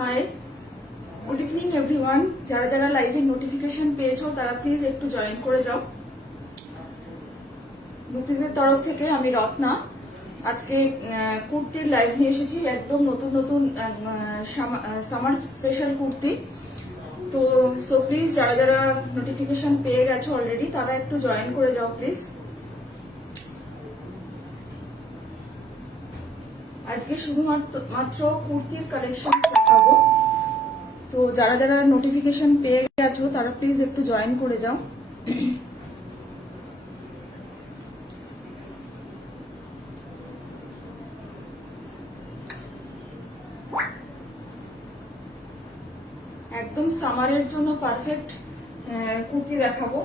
High, good evening everyone. যারা যারা লাইভের নোটিফিকেশন পেয়েছো তারা প্লিজ একটু জয়েন করে যাও। বুকটিজের তরফ থেকে আমি রত্না আজকে কুর্তির লাইভ নিয়ে এসেছি। একদম নতুন নতুন সামার স্পেশাল কুর্তি। তো সো প্লিজ যারা যারা নোটিফিকেশন পেয়ে গেছো অলরেডি তারা একটু জয়েন করে যাও প্লিজ। আজকে শুধুমাত্র কুর্তির কালেকশন দেখাবো। তো যারা যারা নোটিফিকেশন পেয়ে গেছো তারা প্লিজ একটু জয়েন করে যাও। একদম সামারের জন্য পারফেক্ট কুর্তি দেখাবো।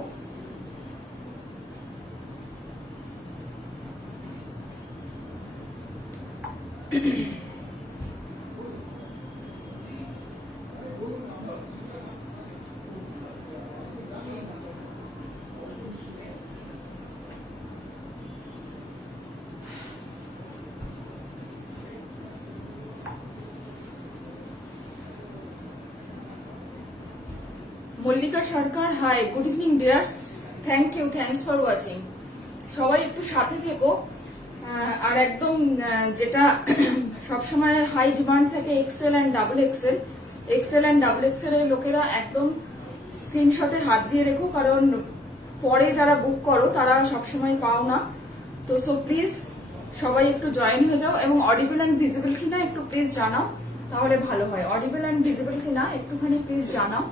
Mallika Sarkar, hi, good evening dear, thank you, thanks for watching. সবাই একটু সাথে থেকো। আর একদম যেটা সবসময় হাই ডিমান্ড থাকে XL and double XL. XL and double XL এর লোকেরা একদম স্ক্রিনশটে হাত দিয়ে রেখো, কারণ পরে যারা বুক করো তারা সবসময় পাও না। তো সো প্লিজ সবাই একটু জয়েন হয়ে যাও, এবং অডিবল অ্যান্ড ভিজিবল কিনা একটু প্লিজ জানাও, তাহলে ভালো হয়। অডিবল অ্যান্ড ভিজিবল কিনা একটুখানি প্লিজ জানাও।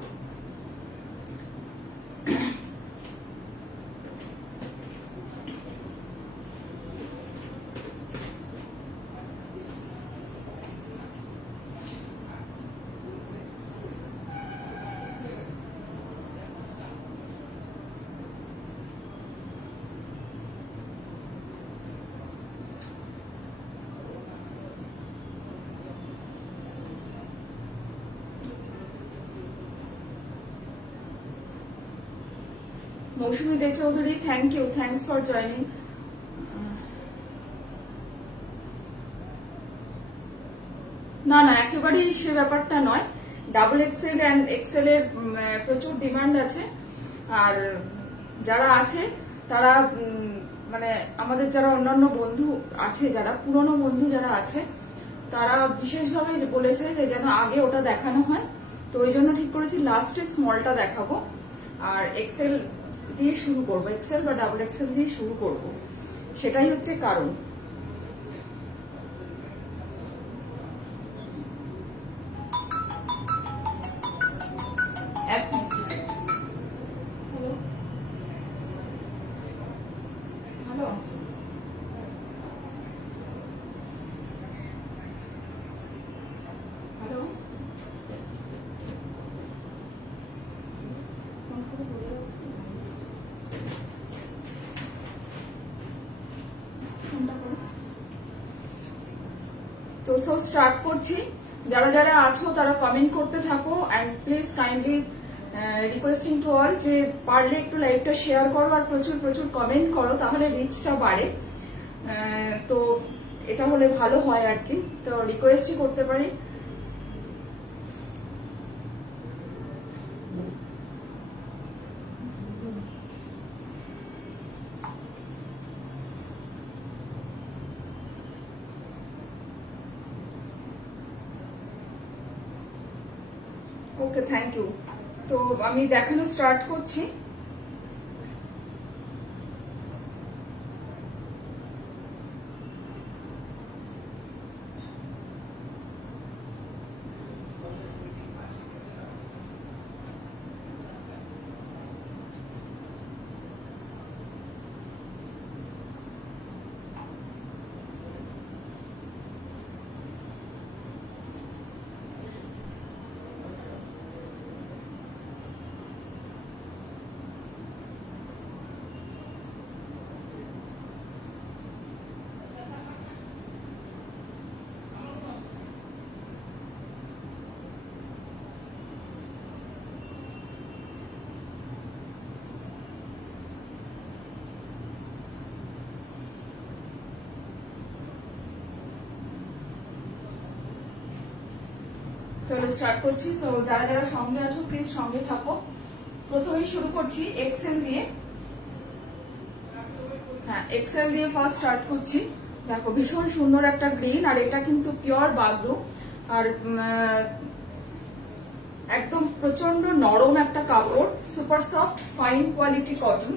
Mousumi De Chowdhury, thank you, thanks for joining. না না, একেবারেই সে ব্যাপারটা নয়। ডাবল এক্সেল অ্যান্ড এক্সেল এর প্রচুর ডিমান্ড আছে। আর যারা আছে তারা মানে আমাদের যারা অন্যান্য বন্ধু আছে, যারা পুরনো বন্ধু যারা আছে, তারা বিশেষভাবে বলেছে যে যেন আগে ওটা দেখানো হয়। তো ওই জন্য ঠিক করেছি লাস্টে স্মলটা দেখাবো, আর এক্সেল দিয়ে শুরু করবো, এক্সেল বা ডাবল এক্সেল দিয়ে শুরু করবো, সেটাই হচ্ছে কারণ। হ্যালো, হ্যালো, তো সো স্টার্ট করছি। যারা যারা আছো তারা কমেন্ট করতে থাকো, and please kindly requesting to all যে পারলে একটু লাইভটা শেয়ার করো আর প্রচুর প্রচুর কমেন্ট করো, তাহলে রিচটা বাড়ে। তো এটা হলে ভালো হয় আর কি। তো রিকোয়েস্টই করতে পারি। ওকে, থ্যাংক ইউ। তো আমি দেখানো স্টার্ট করছি। চলো স্টার্ট করছি। তো যারা যারা সঙ্গে আছো প্লিজ সঙ্গে থাকো। প্রথমেই শুরু করছি এক্সেল দিয়ে। হ্যাঁ, এক্সেল দিয়ে ফার্স্ট স্টার্ট করছি। দেখো ভীষণ সুন্দর একটা গ্রিন, আর এটা কিন্তু পিওর বাগরু, আর একদম প্রচন্ড নরম একটা কাপড়, super soft fine quality cotton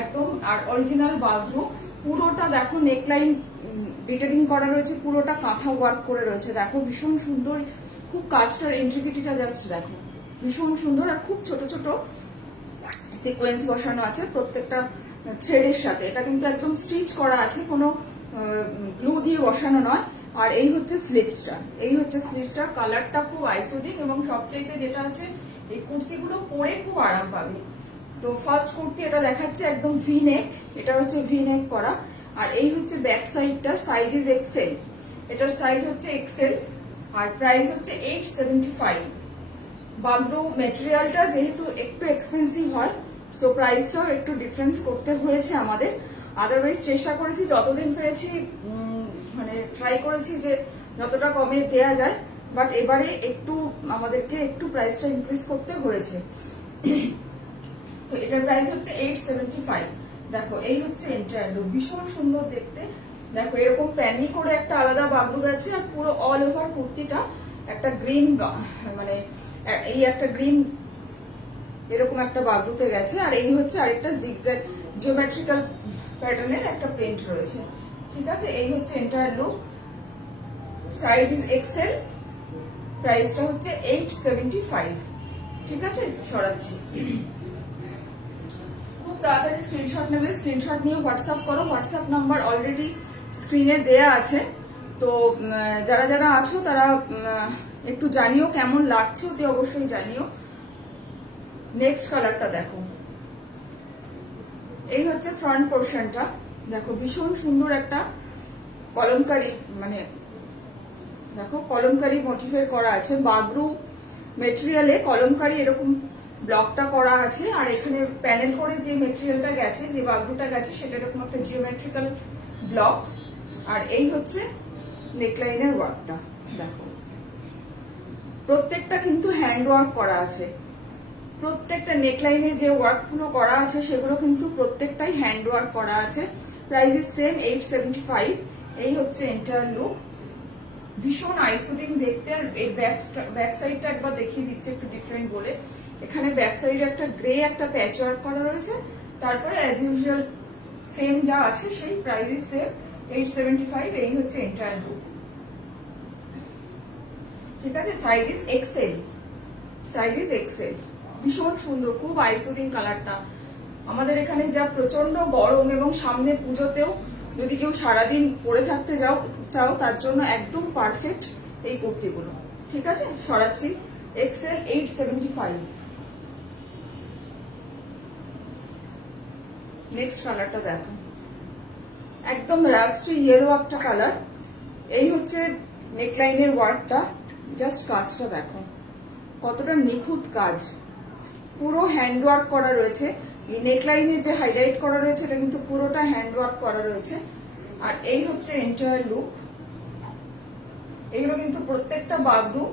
একদম, আর অরিজিনাল বাগরু। পুরোটা দেখো নেকলাইন ডিটেলিং করা রয়েছে, পুরোটা কাঁথা ওয়ার্ক করে রয়েছে। দেখো ভীষণ সুন্দর, খুব কাজটার ইন্ট্রিকিটিটা জাস্ট দেখো, ভীষণ সুন্দর। আর খুব ছোট ছোট সিকোয়েন্স বসানো আছে প্রত্যেকটা থ্রেডের সাথে। এটা কিন্তু একদম স্টিচ করা আছে, কোনো গ্লু দিয়ে বসানো নয়। আর এই হচ্ছে স্লিভসটা, এই হচ্ছে স্লিভসটা। কালারটা খুব আইসোডিং, এবং সবচাইতে যেটা হচ্ছে এই কুর্তিগুলো পরে খুব আরাম পাবে। তো ফার্স্ট কুর্তি এটা দেখাচ্ছে একদম ভি নেক, এটা হচ্ছে ভি নেক করা। আর এই হচ্ছে ব্যাক সাইডটা, সাইজ ইজ এক্সেল, এটার সাইজ হচ্ছে এক্সেল, আর প্রাইস হচ্ছে 875। বাগরু মেটেরিয়ালটা যেহেতু একটু এক্সপেন্সিভ হয়, সো প্রাইসটাও একটু ডিফারেন্স করতে হয়েছে আমাদের। আদারওয়াইজ চেষ্টা করেছি যতদিন পেরেছি, মানে ট্রাই করেছি যে যতটা কমে দেওয়া যায়, বাট এবারে একটু আমাদেরকে একটু প্রাইসটা ইনক্রিজ করতে হয়েছে। তো এটার প্রাইস হচ্ছে 875। দেখো এই হচ্ছে এন্টায়ার লুক, ভীষণ সুন্দর দেখতে। দেখো এরকম প্যানি করে একটা আলাদা বাগরু গেছে, আর পুরো অল ওভার কুর্তিটা একটা গ্রিন, মানে এই একটা গ্রিন এরকম একটা বাগরুতে গেছে। আর এই হচ্ছে আরেকটা জিগজ্যাগ জিওমেট্রিক্যাল প্যাটার্নের একটা প্রিন্ট রয়েছে। ঠিক আছে, এই হচ্ছে entire look. Size is XL, প্রাইসটা হচ্ছে 875। ঠিক আছে, সরাচ্ছি। খুব তাড়াতাড়ি স্ক্রিনশট নেবে, স্ক্রিনশট নিয়ে হোয়াটসঅ্যাপ করো। হোয়াটসঅ্যাপ নাম্বার অলরেডি স্ক্রিনে দেয়া আছে। তো যারা যারা আছো তারা একটু জানিও কেমন লাগছে, অতি অবশ্যই জানিও। নেক্সট কালারটা দেখো, এই হচ্ছে ফ্রন্ট পোর্শনটা। দেখো ভীষণ সুন্দর একটা কলমকারি, মানে দেখো কলমকারি মোটিফের করা আছে। বাগরু মেটেরিয়ালে কলমকারি এরকম ব্লকটা করা আছে, আর এখানে প্যানেল করে যে মেটেরিয়ালটা গেছে, যে বাগরুটা গেছে, সেটা এরকম একটা জিওমেট্রিক্যাল ব্লক। আর এই হচ্ছে নেকলাইনের ওয়ার্কটা। দেখো প্রত্যেকটা কিন্তু হ্যান্ড ওয়ার্ক করা আছে, প্রত্যেকটা নেকলাইনে যে ওয়ার্কগুলো করা আছে সেগুলো কিন্তু প্রত্যেকটাই হ্যান্ড ওয়ার্ক করা আছে। Price is same 875। এই হচ্ছে এন্টায়ার লুক, ভীষণ আইসোডিং দেখতে। আর এই ব্যাক সাইডটা একবার দেখিয়ে দিচ্ছে একটু ডিফারেন্ট বলে। এখানে ব্যাক সাইডে একটা গ্রে একটা প্যাচ ওয়ার্ক করা রয়েছে, তারপরে অ্যাজ ইউজুয়াল সেম যা আছে সেই প্রাইস ইজ সেম 875। এই হচ্ছে এন্টায়ার লুক। ঠিক আছে, size is XL, size is XL. ভীষণ সুন্দর, খুব আইসোডিং কালারটা। আমাদের এখানে যা প্রচন্ড গরম, এবং সামনে পুজোতেও যদি কেউ সারাদিন পরে থাকতে চাও তার জন্য একদম পারফেক্ট এই কুর্তিগুলো। ঠিক আছে, সরাচ্ছি। এক্সেল 875। নেক্সট কালারটা দেখো, একদম রাস্টি ইয়েলো একটা কালার। এই হচ্ছে নেকলাইনের ওয়ার্কটা, জাস্ট কাজটা দেখো কতটা নিখুঁত কাজ, পুরো হ্যান্ড ওয়ার্ক করা রয়েছে। এই নেকলাইনে যে হাইলাইট করা রয়েছে এটা কিন্তু পুরোটা হ্যান্ড ওয়ার্ক করা রয়েছে। আর এই হচ্ছে এন্টায়ার লুক। এইগুলো কিন্তু প্রত্যেকটা বাগরু,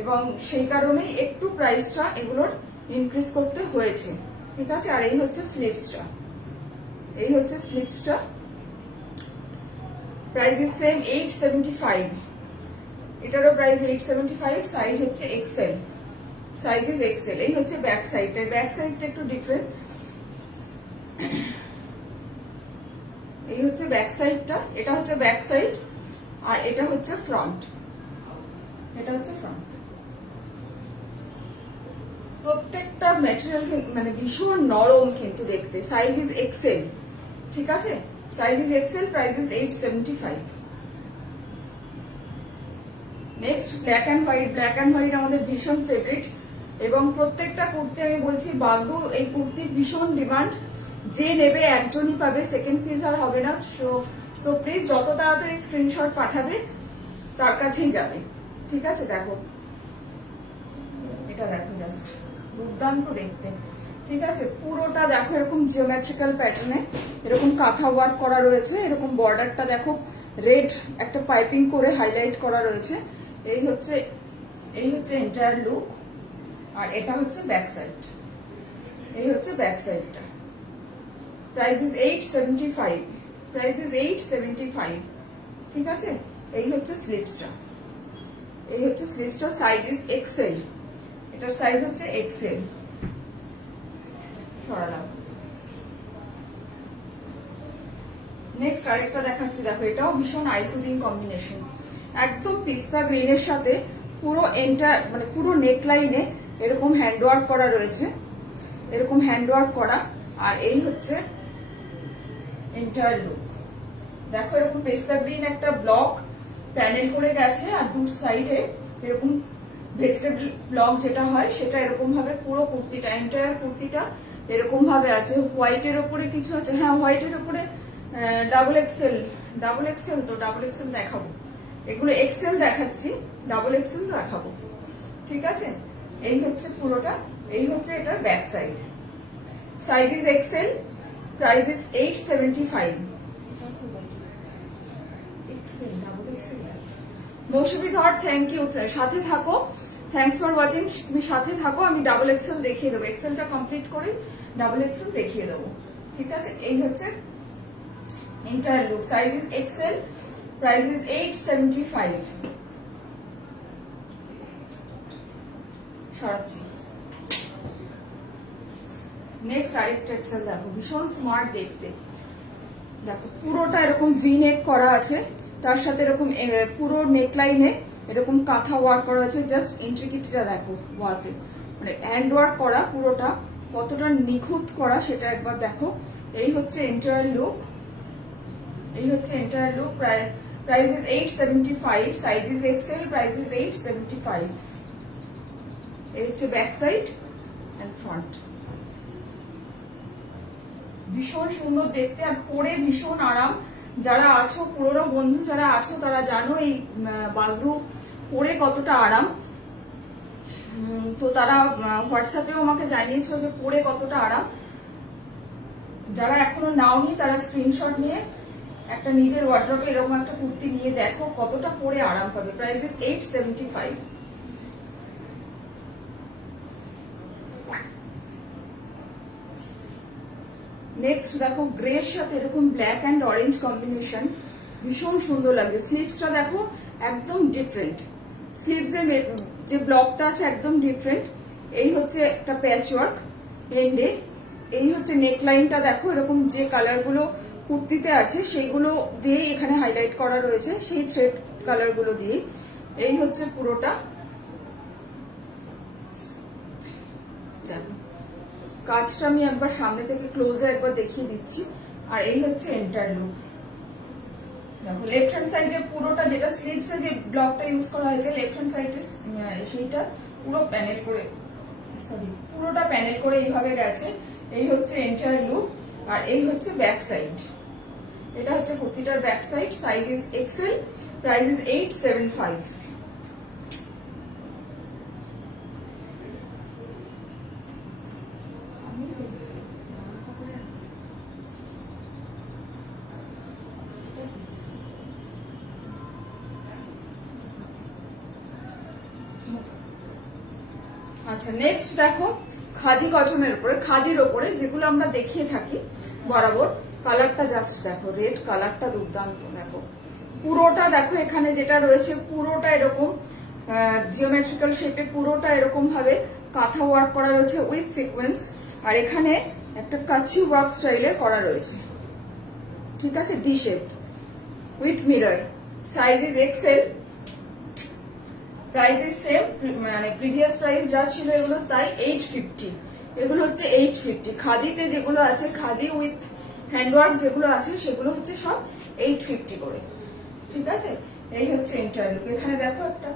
এবং সেই কারণেই একটু প্রাইসটা এগুলোর ইনক্রিজ করতে হয়েছে। ঠিক আছে, আর এই হচ্ছে স্লিভসটা, এই হচ্ছে স্লিভসটা। Price is same 875। এটারও প্রাইস 875। সাইজ হচ্ছে এক্সেল, সাইজ ইজ এক্সেল। এই হচ্ছে ব্যাক সাইডটা, ব্যাক সাইডটা একটু ডিফারেন্ট। এই হচ্ছে ব্যাক সাইডটা, এটা হচ্ছে ব্যাক সাইড, আর এটা হচ্ছে ফ্রন্ট, এটা হচ্ছে ফ্রন্ট। প্রত্যেকটা ম্যাটেরিয়াল মানে ভীষণ নরম কিন্তু দেখতে। Size is XL. ঠিক আছে, size is XL, price is 875। Next black and white. Black and white আমাদের ভীষণ ফেভারিট, এবং প্রত্যেকটা কুর্তি আমি বলছি বাগরু এই কুর্তির ভীষণ ডিমান্ড। যে নেবে একজনই পাবে, সেকেন্ড পিস আর হবে না। সো প্লিজ যত তাড়াতাড়ি স্ক্রিনশট পাঠাবে তার কাছেই যাবে। ঠিক আছে, দেখো এটা দেখো, জাস্ট দুর্দান্ত দেখতে। ঠিক আছে, পুরোটা দেখো এরকম জিওমেট্রিক্যাল প্যাটার্নে এরকম কাঁথা ওয়ার্ক করা রয়েছে। এরকম বর্ডারটা দেখো রেড একটা পাইপিং করে হাইলাইট করা রয়েছে। এই হচ্ছে এই হচ্ছে এন্টায়ার লুক, আর এটা হচ্ছে ব্যাক সাইড। এই হচ্ছে ব্যাক সাইডটা। Price is 875, price is 875। ঠিক আছে, এই হচ্ছে স্লিভসটা, এই হচ্ছে স্লিভসটা, সাইজ ইজ এক্সেল, এটার সাইজ হচ্ছে এক্সেল। সরালাম। নেক্সট আরেকটা দেখাচ্ছি, দেখো এটাও ভীষণ আইসুদিং কম্বিনেশন, একদম পিস্তা গ্রিনের সাথে পুরো মানে পুরো নেক লাইনে এরকম হ্যান্ডওয়ার্ক করা রয়েছে, এরকম হ্যান্ডওয়ার্ক করা। আর এই হচ্ছে এন্টায়ার লুক। দেখো এরকম পেস্তা গ্রিন একটা ব্লক প্যানেল করে গেছে, আর দু সাইডে এরকম ভেজিটেবল ব্লক যেটা হয় সেটা এরকম ভাবে পুরো কুর্তিটা, এন্টায়ার কুর্তিটা এরকম ভাবে আছে। হোয়াইটের ওপরে কিছু আছে, হ্যাঁ হোয়াইটের ওপরে ডাবল এক্সেল, ডাবল এক্সেল তো ডাবল এক্সেল দেখাবো, এগুলো এক্সেল দেখাচ্ছি, ডাবল এক্সেল দেখাবো। ঠিক আছে, এই হচ্ছে পুরোটা, এই হচ্ছে এটার back side. Size is XL, price is 875। Moushumi Dhar, thank you, সাথে থাকো, থ্যাংকস ফর ওয়াচিং। তুমি সাথে থাকো, আমি ডাবল এক্সেল দেখিয়ে দেবো, এক্সেলটা কমপ্লিট করে ডাবল এক্সেল দেখিয়ে দেবো। ঠিক আছে, এই হচ্ছে entire look, size is XL, price is 875। সরাচ্ছি। নেক্সট আরেকটা এক্সেল দেখো, ভীষণ স্মার্ট দেখতে। দেখো পুরোটা এরকম ভি নেক করা আছে, তার সাথে এরকম পুরো নেক লাইনে এরকম কাঁথা ওয়ার্ক করা আছে। জাস্ট ইন্ট্রিকিটিটা দেখো, ওয়ার্কে মানে হ্যান্ড ওয়ার্ক করা, পুরোটা কতটা নিখুঁত করা সেটা একবার দেখো। এই হচ্ছে এন্টায়ার লুক, এই হচ্ছে entire look. Price is 875, size is XL, price is 875। এই হচ্ছে ব্যাক সাইড এন্ড ফ্রন্ট। ভীষণ সুন্দর দেখতে, আর পরে ভীষণ আরাম। যারা আছো পুরোনো বন্ধু যারা আছো তারা জানো এই বাগরু পরে কতটা আরাম। তো তারা হোয়াটসঅ্যাপেও আমাকে জানিয়েছো যে পরে কতটা আরাম। যারা এখনো নাওনি তারা স্ক্রিনশট নিয়ে একটা নিজের ওয়ার্ড্রবে এরকম একটা কুর্তি নিয়ে দেখো কতটা পরে আরাম পাবে। Price is 875। নেক্সট দেখো গ্রের সাথে এরকম ব্ল্যাক অ্যান্ড অরেঞ্জ কম্বিনেশন, ভীষণ সুন্দর লাগে। স্লিভসটা দেখো একদম ডিফারেন্ট, স্লিভস এর যে ব্লকটা আছে একদম ডিফারেন্ট। এই হচ্ছে একটা প্যাচ ওয়ার্ক এন্ডে। এই হচ্ছে নেক লাইনটা দেখো, এরকম যে কালার গুলো কুর্তিতে আছে সেইগুলো দিয়ে এখানে হাইলাইট করা রয়েছে, সেই থ্রেড কালার গুলো দিয়ে। এই হচ্ছে পুরোটা, দেখো কাজটা আমি একবার সামনে থেকে ক্লোজে একবার দেখিয়ে দিচ্ছি। আর এই হচ্ছে এন্টার লুক। দেখো লেফট হ্যান্ড সাইডে পুরোটা, যেটা স্লিভসে যে ব্লকটা ইউজ করা হয়েছে লেফট হ্যান্ড সাইডে, সেইটা পুরো প্যানেল করে, সরি পুরোটা প্যানেল করে এইভাবে গেছে। এই হচ্ছে এন্টার লুক, আর এই হচ্ছে ব্যাক সাইড। এটা হচ্ছে কুর্তিটার back side, size is XL, price is 875। আচ্ছা নেক্সট দেখো খাদি কটনের উপরে, খাদির উপরে যেগুলো আমরা দেখিয়ে থাকি বরাবর। কালারটা জাস্ট দেখো, রেড কালারটা দুর্দান্ত। দেখো পুরোটা দেখো, এখানে যেটা রয়েছে পুরোটা এরকম জিওমেট্রিক্যাল শেপে, পুরোটা এরকম ভাবে কাঁথা ওয়ার্ক করা রয়েছে উইথ সিকোয়েন্স। আর এখানে একটা কাচ্ছি ওয়ার্ক স্টাইলে করা রয়েছে। ঠিক আছে, D shape with mirror. Size is XL, price is same, মানে প্রিভিয়াস প্রাইস যা ছিল এগুলো তাই 850। এগুলো হচ্ছে 850। খাদিতে যেগুলো আছে, খাদি উইথ হ্যান্ডওয়ার্ক যেগুলো আছে সেগুলো হচ্ছে সব 850 করে। ঠিক আছে, এই হচ্ছে এন্টায়ার লুক। এখানে দেখো একটা,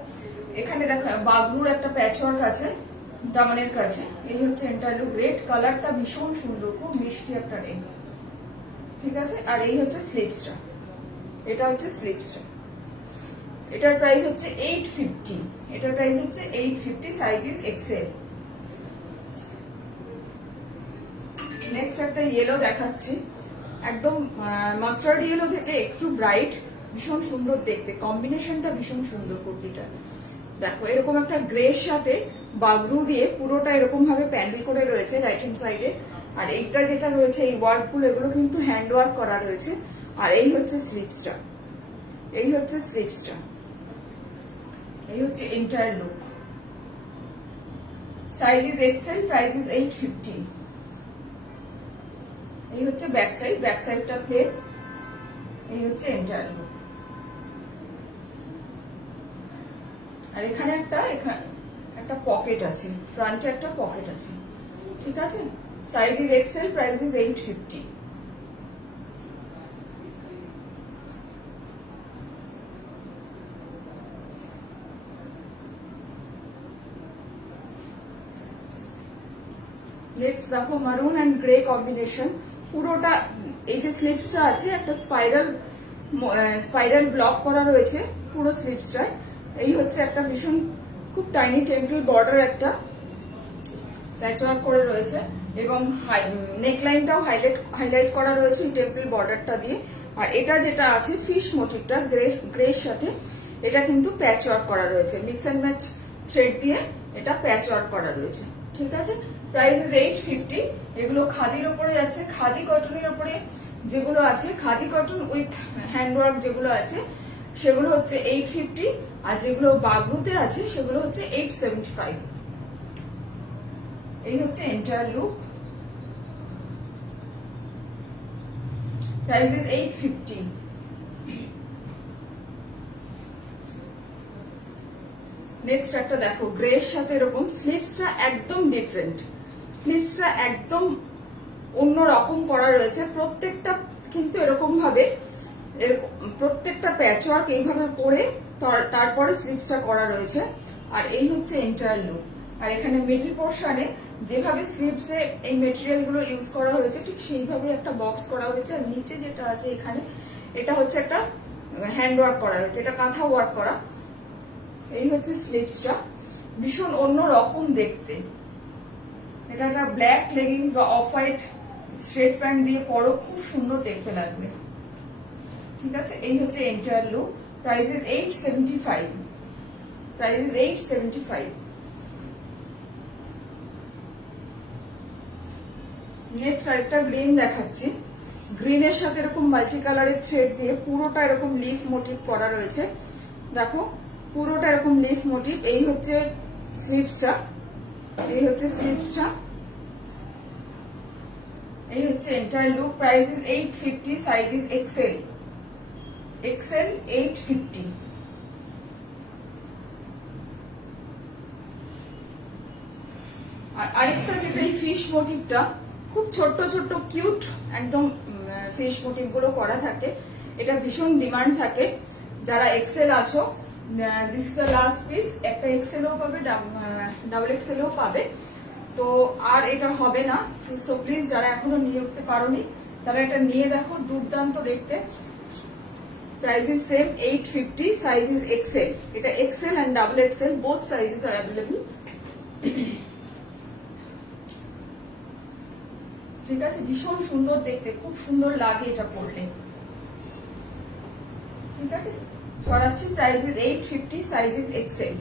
এখানে দেখো বাগরুর একটা প্যাচওয়ার্ক আছে দামানের কাছে। এই হচ্ছে এন্টায়ার লুক। রেড কালারটা ভীষণ সুন্দর, খুব মিষ্টি একটা রেড। ঠিক আছে, আর এই হচ্ছে স্লিভসটা, এটা হচ্ছে স্লিভসটা। এটার প্রাইস হচ্ছে 850, এটার প্রাইস হচ্ছে 850, সাইজ ইজ এক্সেল। নেক্সট একটা ইয়েলো দেখাচ্ছি, একদম মাস্টার্ড ইয়েলো থেকে একটু ব্রাইট, ভীষণ সুন্দর দেখতে, কম্বিনেশনটা ভীষণ সুন্দর কুর্তিটা। দেখো এরকম একটা গ্রের সাথে বাগরু দিয়ে পুরোটা এরকম ভাবে প্যান্ডেল করে রয়েছে রাইট হ্যান্ড সাইডে। আর এইটা যেটা রয়েছে এই ওয়ার্ক গুলো এগুলো কিন্তু হ্যান্ড ওয়ার্ক করা রয়েছে। আর এই হচ্ছে স্লিভসটা, এই হচ্ছে স্লিভসটা, এই হচ্ছে entire look. Size is XL, price is 850। এই হচ্ছে ব্যাক সাইড, ব্যাক সাইডটা প্লেন, এই হচ্ছে এন্টায়ার লুক। আর এখানে একটা পকেট আছে, ফ্রন্টে একটা পকেট আছে, ঠিক আছে। Size is XL, price is 850। Next দেখো মারুন এন্ড গ্রে কম্বিনেশন। পুরোটা এই যে স্লিভসটা আছে একটা স্পাইরাল ব্লক করা রয়েছে পুরো স্লিভসটায়। এই হচ্ছে একটা ভীষণ খুব টাইনি টেম্পল বর্ডার একটা প্যাচওয়ার্ক করে রয়েছে এবং নেকলাইনটাও হাইলাইট করা রয়েছে এই টেম্পল বর্ডারটা দিয়ে। আর এটা যেটা আছে ফিশ মোটিভটা গ্রের সাথে, এটা কিন্তু প্যাচওয়ার্ক করা রয়েছে, মিক্স অ্যান্ড ম্যাচ থ্রেড দিয়ে এটা প্যাচওয়ার্ক করা রয়েছে, ঠিক আছে। Price is 850। এগুলো খাদির উপরে যাচ্ছে, খাদি কটনের উপরে যেগুলো আছে, খাদি কটন উইথ হ্যান্ডওয়ার্ক যেগুলো আছে সেগুলো হচ্ছে 850, আর যেগুলো বাগরুতে আছে সেগুলো হচ্ছে 875। এই হচ্ছে entire look, price is 850। Next একটা দেখো গ্রের সাথে এরকম স্লিভসটা একদম ডিফারেন্ট, স্লিভসটা একদম অন্যরকম করা রয়েছে। প্রত্যেকটা কিন্তু এরকম ভাবে প্রত্যেকটা প্যাচওয়ার্ক এইভাবে করে তারপরে স্লিভসটা করা রয়েছে। আর এই হচ্ছে এন্টায়ার লুক। আর এখানে মিডল পোর্শনে যেভাবে স্লিভসে এই মেটেরিয়াল গুলো ইউজ করা হয়েছে ঠিক সেইভাবে একটা বক্স করা হয়েছে। আর নিচে যেটা আছে এখানে এটা হচ্ছে একটা হ্যান্ড ওয়ার্ক করা হয়েছে, এটা কাঁথা ওয়ার্ক করা। এই হচ্ছে স্লিভসটা, ভীষণ অন্য রকম দেখতে। এটা একটা ব্ল্যাক লেগিংস বা অফ হোয়াইট স্ট্রেট প্যান্ট দিয়ে পরো, খুব সুন্দর দেখতে লাগবে, ঠিক আছে। এই হচ্ছে entire look, price is 875। Price is 875। Next আরেকটা গ্রিন দেখাচ্ছি। গ্রিনের সাথে এরকম মাল্টি কালারের থ্রেড দিয়ে পুরোটা এরকম লিফ মোটিভ করা রয়েছে। দেখো পুরোটা এরকম লিফ মোটিভ। এই হচ্ছে স্লিভসটা, এই হচ্ছে স্লিভসটা, এই হচ্ছে entire look. Price is 850, size is XL, XL 850। আর আরেকটা যেটা এই ফিশ মোটিভটা, খুব ছোট্ট ছোট্ট কিউট একদম ফিশ মোটিভ গুলো করা থাকে, এটা ভীষণ ডিমান্ড থাকে। যারা এক্সেল আছো, this is the last piece. একটা এক্সেলও পাবে, ডাবল এক্সেলও পাবে। তো আর এটা হবে না, সো প্লিজ যারা এখনো নিয়ে উঠতে পারোনি তারা এটা নিয়ে দেখো, দুর্দান্ত দেখতে। Price is same 850, size is XL. এটা XL and double XL both sizes are available, ঠিক আছে। ভীষণ সুন্দর দেখতে, খুব সুন্দর লাগে এটা পরলে, ঠিক আছে। সরাচ্ছি, price is 850, size is XL.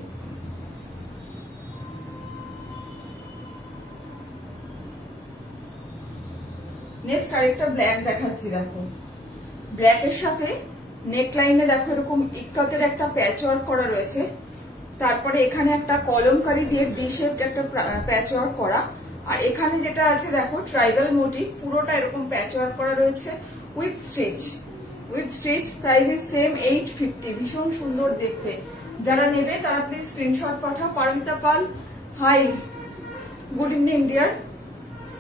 Next আরেকটা ব্ল্যাক দেখাচ্ছি। দেখো ব্ল্যাকের সাথে নেকলাইনে দেখো এরকম ইক্কাতের একটা প্যাচওয়ার্ক করা রয়েছে। তারপরে এখানে একটা কলমকারি দিয়ে ডি শেপড একটা প্যাচওয়ার্ক করা। আর এখানে যেটা আছে দেখো ট্রাইবাল মোটিভ, পুরোটা এরকম প্যাচওয়ার্ক করা রয়েছে with stitch, with stitch. Price is same 850। ভীষণ সুন্দর দেখতে। যারা নেবে তারা প্লিজ স্ক্রিনশট পাঠাও। Paromita Pal, hi, good evening dear.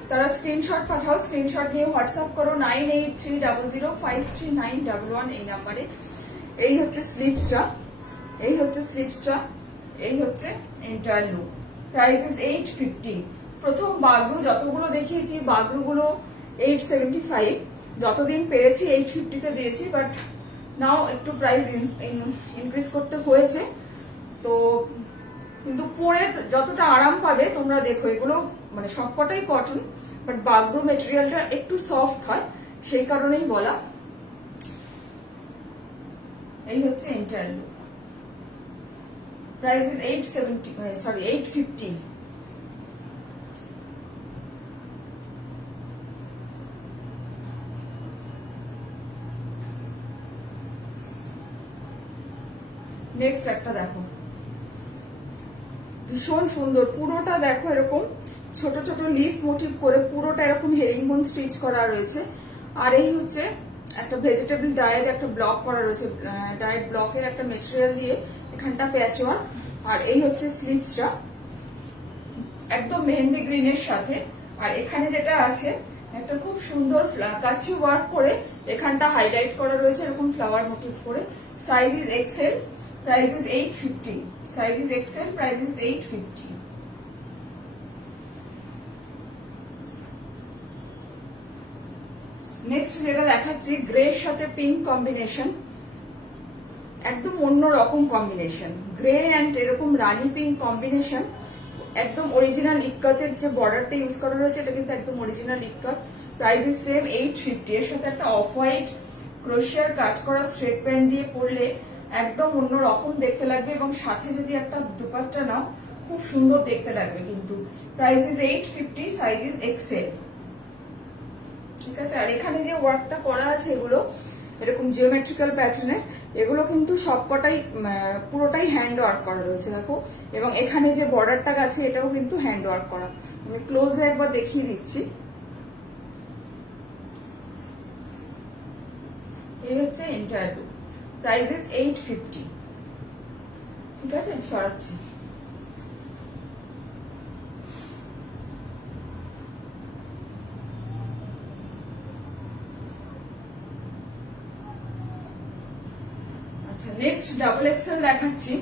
তারা স্ক্রিনশট পাঠাও, স্ক্রিনশট নিয়ে হোয়াটসঅ্যাপ করো 9830053911 এই নাম্বারে। এই হচ্ছে স্লিভসটা, এই হচ্ছে স্লিভসটা, এই হচ্ছে এন্টায়ার লুক। Price is 850। প্রথম বাগরু যতগুলো দেখিয়েছি বাগরুগুলো 875, যতদিন পেরেছি 850 তে দিয়েছি, বাট নাও একটু প্রাইস ইনক্রিজ করতে হয়েছে। তো কিন্তু পরে যতটা আরাম পাবে তোমরা দেখো, এগুলো মানে সবকটাই কটন, বাট বাগরু মেটেরিয়ালটা একটু সফট হয়, সেই কারণেই বলা। এই হচ্ছে entire look. Price is 870, sorry 850। Next একটা দেখো, ভীষণ সুন্দর, পুরোটা দেখো এরকম ছোট ছোট লিফ মোটিভ করে পুরোটা এরকম হেরিংবোন স্টিচ করা রয়েছে। আর এই হচ্ছে একটা ভেজিটেবল ডায়েট একটা ব্লক করা রয়েছে, ডায়েট ব্লকের একটা মেটেরিয়াল দিয়ে এখানটা প্যাচওয়ার্ক। আর এই হচ্ছে স্লিভসটা একদম মেহেন্দি গ্রিনের সাথে। আর এখানে যেটা আছে একটা খুব সুন্দর কাচি ওয়ার্ক করে এখানটা হাইলাইট করা রয়েছে এরকম ফ্লাওয়ার মোটিভ করে। Size is XL, price is 850। Size is XL, price is 850। Next যেটা দেখাচ্ছি গ্রের সাথে পিঙ্ক কম্বিনেশন, একদম অন্য রকম কম্বিনেশন, গ্রে অ্যান্ড এরকম রানী পিঙ্ক কম্বিনেশন। একদম অরিজিনাল ইক্কাতের যে বর্ডারটা ইউজ করা রয়েছে এটা কিন্তু একদম original ikat. Price is same 850। এর সাথে একটা অফ হোয়াইট ক্রোশিয়ার কাজ করা স্ট্রেট প্যান্ট দিয়ে পরলে একদম অন্য রকম দেখতে লাগবে, এবং সাথে যদি একটা দুপাট্টা নাও খুব সুন্দর দেখতে লাগবে কিন্তু। Price is 850, size is XL. ঠিক আছে। আর এখানে যে ওয়ার্কটা করা আছে এগুলো এরকম জিওমেট্রিক্যাল প্যাটার্নে, এগুলো কিন্তু সবকটাই পুরোটাই হ্যান্ড ওয়ার্ক করা রয়েছে দেখো। এবং এখানে যে বর্ডারটা আছে এটাও কিন্তু হ্যান্ড ওয়ার্ক করা। আমি ক্লোজে একবার দেখিয়ে দিচ্ছি। এই হচ্ছে এন্টায়ার লুক। Price is 850। ঠিক আছে, সরাচ্ছি। আচ্ছা, নেক্সট ডাবল এক্সেল দেখাচ্ছি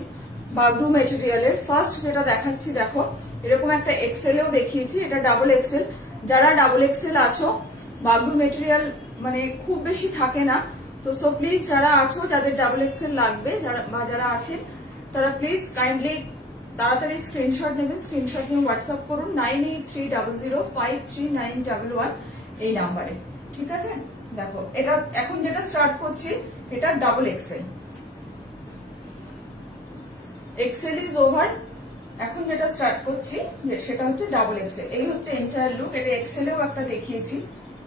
বাগরু মেটেরিয়ালের। ফার্স্ট যেটা দেখাচ্ছি দেখো, এরকম একটা এক্সেলেও দেখিয়েছি, এটা ডাবল এক্সেল। যারা ডাবল এক্সেল আছো, বাগরু মেটেরিয়াল মানে খুব বেশি থাকে না, তো সো প্লিজ যারা আছো যাদের ডাবল এক্সেল লাগবে যারা আছে তারা প্লিজ কাইন্ডলি তাড়াতাড়ি স্ক্রিনশট নেবেন। স্ক্রিনশট নিয়ে হোয়াটসঅ্যাপ করুন 9830053911 এই নাম্বারে। ঠিক আছে, দেখো এটা এখন যেটা স্টার্ট করছি এটা double XL. XL is over, এখন যেটা স্টার্ট করছি সেটা হচ্ছে ডাবল এক্সেল। এই হচ্ছে এন্টায়ার লুক। এটা এক্সেলেও একটা দেখিয়েছি।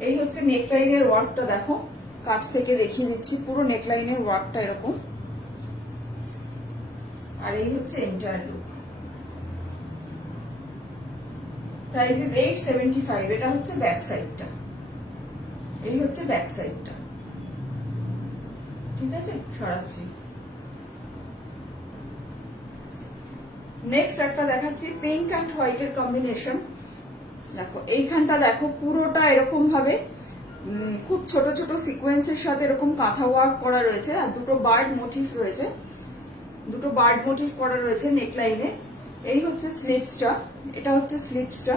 এই হচ্ছে নেকলাইনের ওয়ার্কটা দেখো, কাছ থেকে দেখিয়ে দিচ্ছি পুরো নেকলাইনের ওয়ার্কটা এরকম। আর এই হচ্ছে এন্টায়ার লুক। Price is 875। এটা হচ্ছে ব্যাক সাইডটা, এই হচ্ছে ব্যাক সাইডটা। ঠিক আছে, সরাচ্ছি। নেক্সট একটা দেখাচ্ছি পিঙ্ক অ্যান্ড হোয়াইটের কম্বিনেশন। দেখো এইখানটা দেখো পুরোটা এরকম ভাবে খুব ছোট ছোট সিকোয়েন্সের সাথে এরকম কাঁথা ওয়ার্ক করা রয়েছে। আর দুটো বার্ড মোটিভ রয়েছে, দুটো বার্ড মোটিভ করা রয়েছে নেকলাইনে। এই হচ্ছে স্লিভসটা, এটা হচ্ছে স্লিভসটা।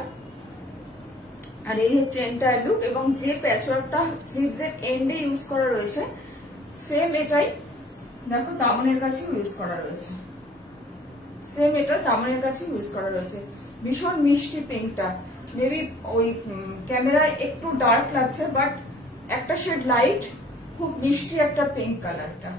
আর এই হচ্ছে এন্টায়ার লুক। এবং যে প্যাচওয়ার্কটা স্লিভস এর এন্ডে ইউজ করা রয়েছে সেম এটাই দেখো দামনের কাছে ইউজ করা রয়েছে, সেম এটা দামনের কাছে ইউজ করা রয়েছে। ভীষণ মিষ্টি পিঙ্কটা, মেবি ওই ক্যামেরায় একটু ডার্ক লাগছে বাট একটা শেড লাইট, খুব মিষ্টি একটা পিঙ্ক কালারটা,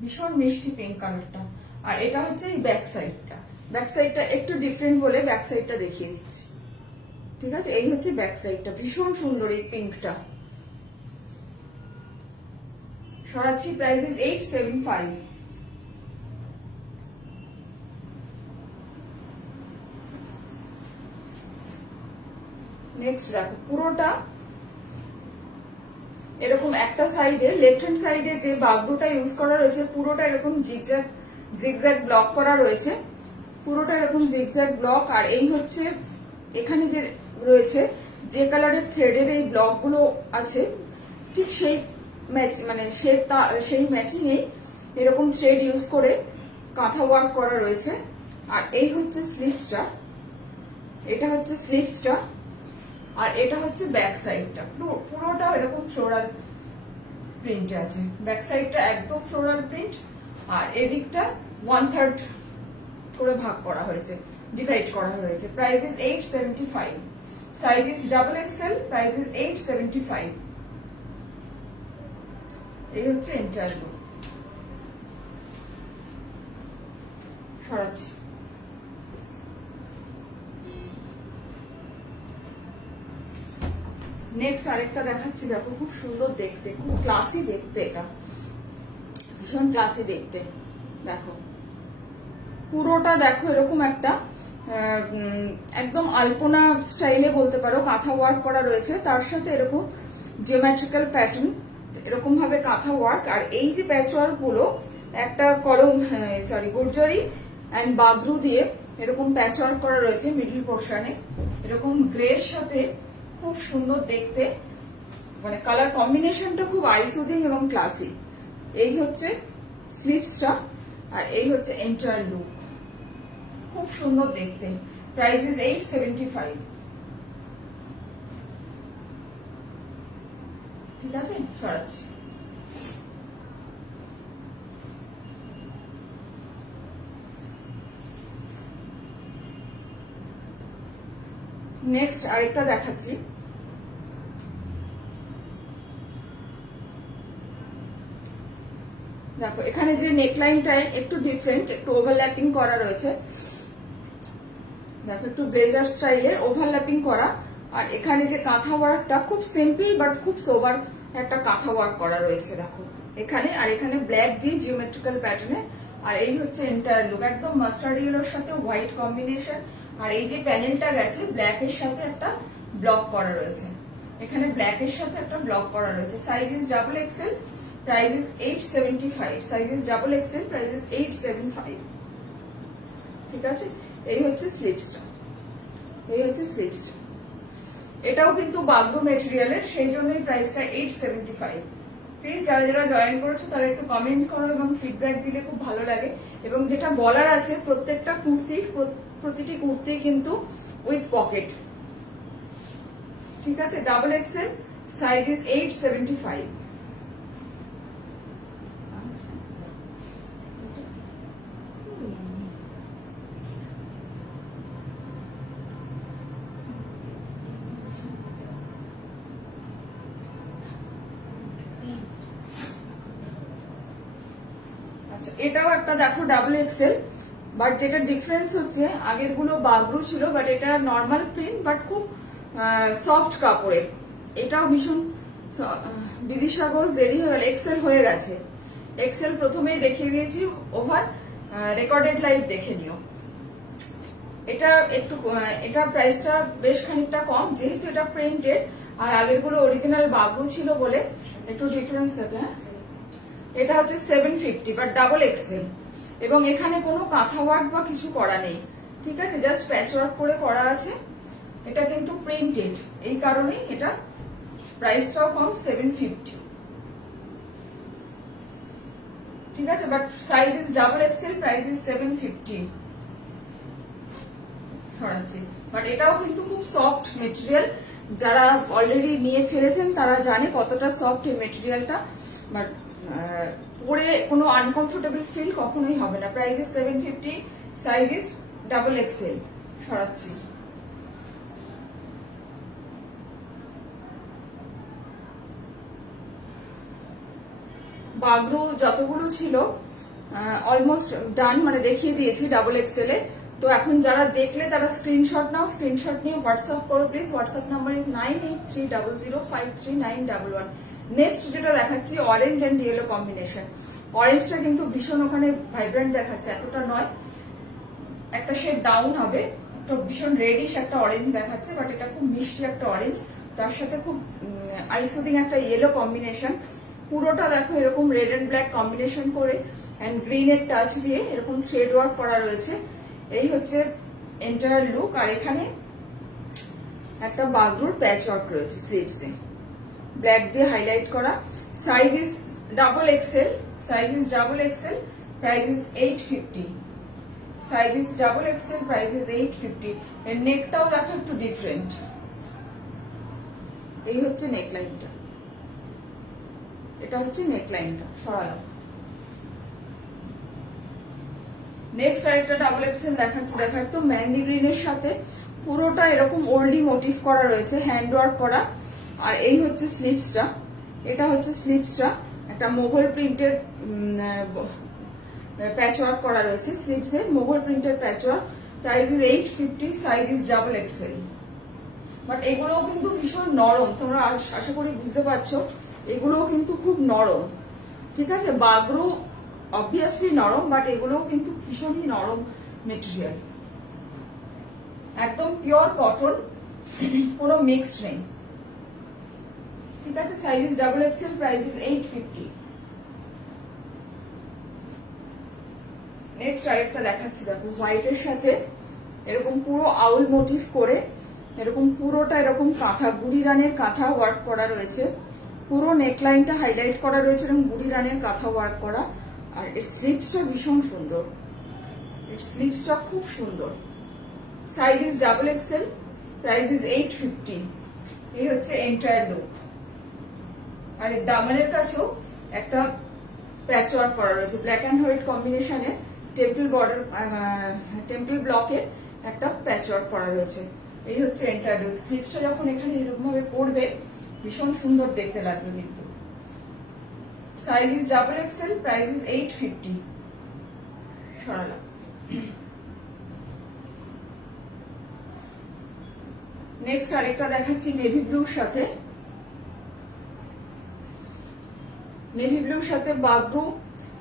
ভীষণ মিষ্টি পিঙ্ক কালারটা। আর এটা হচ্ছে এই ব্যাক সাইডটা, ব্যাক সাইডটা একটু ডিফারেন্ট বলে ব্যাক সাইডটা দেখিয়ে দিচ্ছি। ঠিক আছে, এই হচ্ছে ব্যাক সাইডটা, ভীষণ সুন্দর এই পিঙ্কটা। সরাচ্ছি। Price is 875। নেক্সট দেখো পুরোটা এরকম একটা সাইডে লেফট হ্যান্ড সাইডে যে বাগরুটা ইউজ করা রয়েছে পুরোটা এরকম জিগজ্যাগ ব্লক করা রয়েছে, পুরোটা এরকম জিগজ্যাগ ব্লক। আর এই হচ্ছে এখানে যে রয়েছে যে কালারের থ্রেডের এই ব্লক গুলো আছে ঠিক সেই ম্যাচ মানে সেই ম্যাচিংয়েই এরকম থ্রেড ইউজ করে কাঁথা ওয়ার্ক করা রয়েছে। আর এই হচ্ছে স্লিভসটা, এটা হচ্ছে স্লিভসটা। আর এটা হচ্ছে ব্যাক সাইডটা, পুরোটা এরকম ফ্লোরাল প্রিন্ট আছে। ব্যাক সাইডটা একদম ফ্লোরাল প্রিন্ট, আর এদিকটা 1/3 করে ভাগ করা হয়েছে, ডিভাইড করা হয়েছে। Price is 875, size is double XL, price is 875। এই হচ্ছে এন্টায়ার লুক। সরাচ্ছি। নেক্সট আরেকটা দেখাচ্ছি, দেখো খুব সুন্দর দেখতে, খুব ক্লাসি দেখতে, এটা ভীষণ ক্লাসি দেখতে। দেখো পুরোটা দেখো এরকম একটা একদম আলপনা স্টাইলে বলতে পারো, কাঁথা ওয়ার্ক করা রয়েছে, তার সাথে এরকম জিওমেট্রিক্যাল প্যাটার্ন, এরকম ভাবে কাঁথা ওয়ার্ক। আর এই যে প্যাচ ওয়ার্ক গুলো একটা কলম গুর্জরি অ্যান্ড বাগরু দিয়ে এরকম প্যাচ ওয়ার্ক করা রয়েছে মিডল পোর্শনে, এরকম গ্রের সাথে খুব সুন্দর দেখতে, মানে কালার কম্বিনেশনটা খুব আইসুদিং এবং ক্লাসি। এই হচ্ছে স্লিভসটা আর এই হচ্ছে এন্টায়ার লুক, খুব সুন্দর দেখতে। Price is 875। ঠিক আছে, সরাচ্ছি। নেক্সট আরেকটা দেখাচ্ছি, দেখো এখানে যে নেকলাইনটা একটু ডিফারেন্ট, একটু ওভারল্যাপিং করা রয়েছে, দেখো একটু ব্লেজার স্টাইলের ওভারল্যাপিং করা। আর এখানে যে কাঁথা ওয়ার্কটা খুব সিম্পল বাট খুব সোবার একটা কাঁথা ওয়ার্ক করা রয়েছে দেখো এখানে। আর এখানে ব্ল্যাক দিয়ে জিওমেট্রিক্যাল প্যাটার্নে। আর এই হচ্ছে এন্টায়ার লুক, একদম মাস্টার্ড ইয়েলোর সাথে হোয়াইট কম্বিনেশন। আর এই যে প্যানেলটা গেছে ব্ল্যাক এর সাথে একটা ব্লক করা রয়েছে, এখানে ব্ল্যাক এর সাথে একটা ব্লক করা রয়েছে। Size is double XL, price is 875। Size is double XL, price is 875। ঠিক আছে, এই হচ্ছে স্লিভসটা, এই হচ্ছে স্লিভসটা। এটাও কিন্তু বাগরু মেটেরিয়ালের, সেই জন্যই প্রাইসটা 875। প্লিজ যারা যারা জয়েন করেছো তারা একটু কমেন্ট করো এবং ফিডব্যাক দিলে খুব ভালো লাগে। এবং যেটা বলার আছে, প্রত্যেকটা কুর্তি, প্রতিটি কুর্তি কিন্তু উইথ পকেট। ঠিক আছে, ডাবল এক্সেল, সাইজ ইজ 875। এটাও একটা দেখো ডাবল এক্সেল, বাট যেটা ডিফারেন্স হচ্ছে আগের গুলো বাগরু ছিল, বাট এটা নর্মাল প্রিন্ট বাট খুব সফট কাপড়ের। এটাও ভীষণ বিদিশা ঘোষ দেরি হয়ে গেল, এক্সেল হয়ে গেছে। এক্সেল প্রথমেই দেখিয়ে দিয়েছি, ওভার রেকর্ডেড লাইভ দেখে নিও। এটা একটু এটা প্রাইসটা বেশ খানিকটা কম, যেহেতু এটা প্রিন্টেড আর আগের গুলো অরিজিনাল বাগরু ছিল বলে একটু ডিফারেন্স থাকে। হ্যাঁ, এটা হচ্ছে 750 বাট ডাবল এক্সেল, এবং এখানে কোনো কাঁথা ওয়ার্ক বা কিছু করা নেই। ঠিক আছে, জাস্ট প্যাচ ওয়ার্ক করে করা আছে। এটা কিন্তু প্রিন্টেড, এই কারণেই এটা প্রাইসটাও কম, 750। ঠিক আছে, but size is double XL, price is 750। ছড়াচ্ছি, বাট এটাও কিন্তু খুব সফট মেটেরিয়াল। যারা অলরেডি নিয়ে ফেলেছেন তারা জানে কতটা সফট এই মেটেরিয়ালটা, বাট পরে কোনো আনকমফোর্টেবল ফিল কখনোই হবে না। Price is 750, size is double XL. সরাচ্ছি। বাগরু যতগুলো ছিল অলমোস্ট ডান, মানে দেখিয়ে দিয়েছি ডাবল এক্সেলে। তো এখন যারা দেখলে তারা স্ক্রিনশট নাও, স্ক্রিনশট নিয়ে হোয়াটসঅ্যাপ করো please. WhatsApp number is 9830053911। Next যেটা দেখাচ্ছি অরেঞ্জ এন্ড ইয়েলো কম্বিনেশন। অরেঞ্জটা কিন্তু ভীষণ ওখানে ভাইব্রেন্ট দেখাচ্ছে, এতটা নয়, একটা শেড ডাউন হবে, তো ভীষণ রেডিশ একটা অরেঞ্জ দেখাচ্ছে, বাট এটা খুব মিষ্টি একটা অরেঞ্জ, তার সাথে খুব আইসুদিং একটা ইয়েলো কম্বিনেশন। পুরোটা দেখো এরকম রেড এন্ড ব্ল্যাক কম্বিনেশন করে এন্ড গ্রিন এর টাচ দিয়ে এরকম থ্রেড ওয়ার্ক করা রয়েছে। এই হচ্ছে এন্টায়ার লুক। আর এখানে একটা বাগরুর প্যাচ ওয়ার্ক রয়েছে স্লিভসে, ব্ল্যাক দিয়ে হাইলাইট করা। Size is double Excel, size is double XL, price is 850। Size is double XL, price is 850। এর নেকটাও দেখো একটু ডিফারেন্ট। এই হচ্ছে নেকলাইনটা, এটা হচ্ছে নেকলাইনটা। সরালাম। নেক্সট আরেকটা ডাবল এক্সেল দেখাচ্ছি, দেখো একদম মেহেন্দি গ্রিনের সাথে পুরোটা এরকম ওল্ডি মোটিভ করা রয়েছে, হ্যান্ড ওয়ার্ক করা। আর এই হচ্ছে স্লিভসটা, এটা হচ্ছে স্লিভসটা, একটা মোগল প্রিন্টের প্যাচ ওয়ার্ক করা রয়েছে স্লিভস এ, মোগল প্রিন্টের প্যাচ work. Price is 850, size is double Excel. But এগুলোও কিন্তু ভীষণ নরম, তোমরা আশা করি বুঝতে পারছো, এগুলোও কিন্তু খুব নরম। ঠিক আছে, বাগরু অবভিয়াসলি নরম, বাট এগুলোও কিন্তু ভীষণই নরম মেটেরিয়াল, একদম পিওর কটন, কোনো মিক্সড নেই। ঠিক আছে, size is double XL, price is 850। Next আরেকটা দেখাচ্ছি, দেখো হোয়াইটের সাথে এরকম পুরো আউল মোটিভ করে এরকম পুরোটা এরকম কাঁথা, গুড়ি রানের কাঁথা ওয়ার্ক করা রয়েছে, পুরো নেকলাইনটা হাইলাইট করা রয়েছে এরকম গুড়ি রানের কাঁথা ওয়ার্ক করা। আর এর স্লিভসটা ভীষণ সুন্দর, এর স্লিভসটা খুব সুন্দর। Size is double XL, price is 850। এই হচ্ছে এন্টায়ার লুক। আর এর দামানের কাছেও একটা প্যাচ ওয়ার্ক করা রয়েছে, ব্ল্যাক অ্যান্ড হোয়াইট কম্বিনেশনে টেম্পল বর্ডার, টেম্পল ব্লকের একটা প্যাচ ওয়ার্ক করা রয়েছে। এই হচ্ছে এন্টায়ার লুক। স্লিভসটা যখন এখানে এরকম ভাবে পড়বে ভীষণ সুন্দর দেখতে লাগবে কিন্তু। Size is double XL, price is 850। সরালাম। নেক্সট আরেকটা দেখাচ্ছি নেভি ব্লুর সাথে, নেভি ব্লুর সাথে বাগরু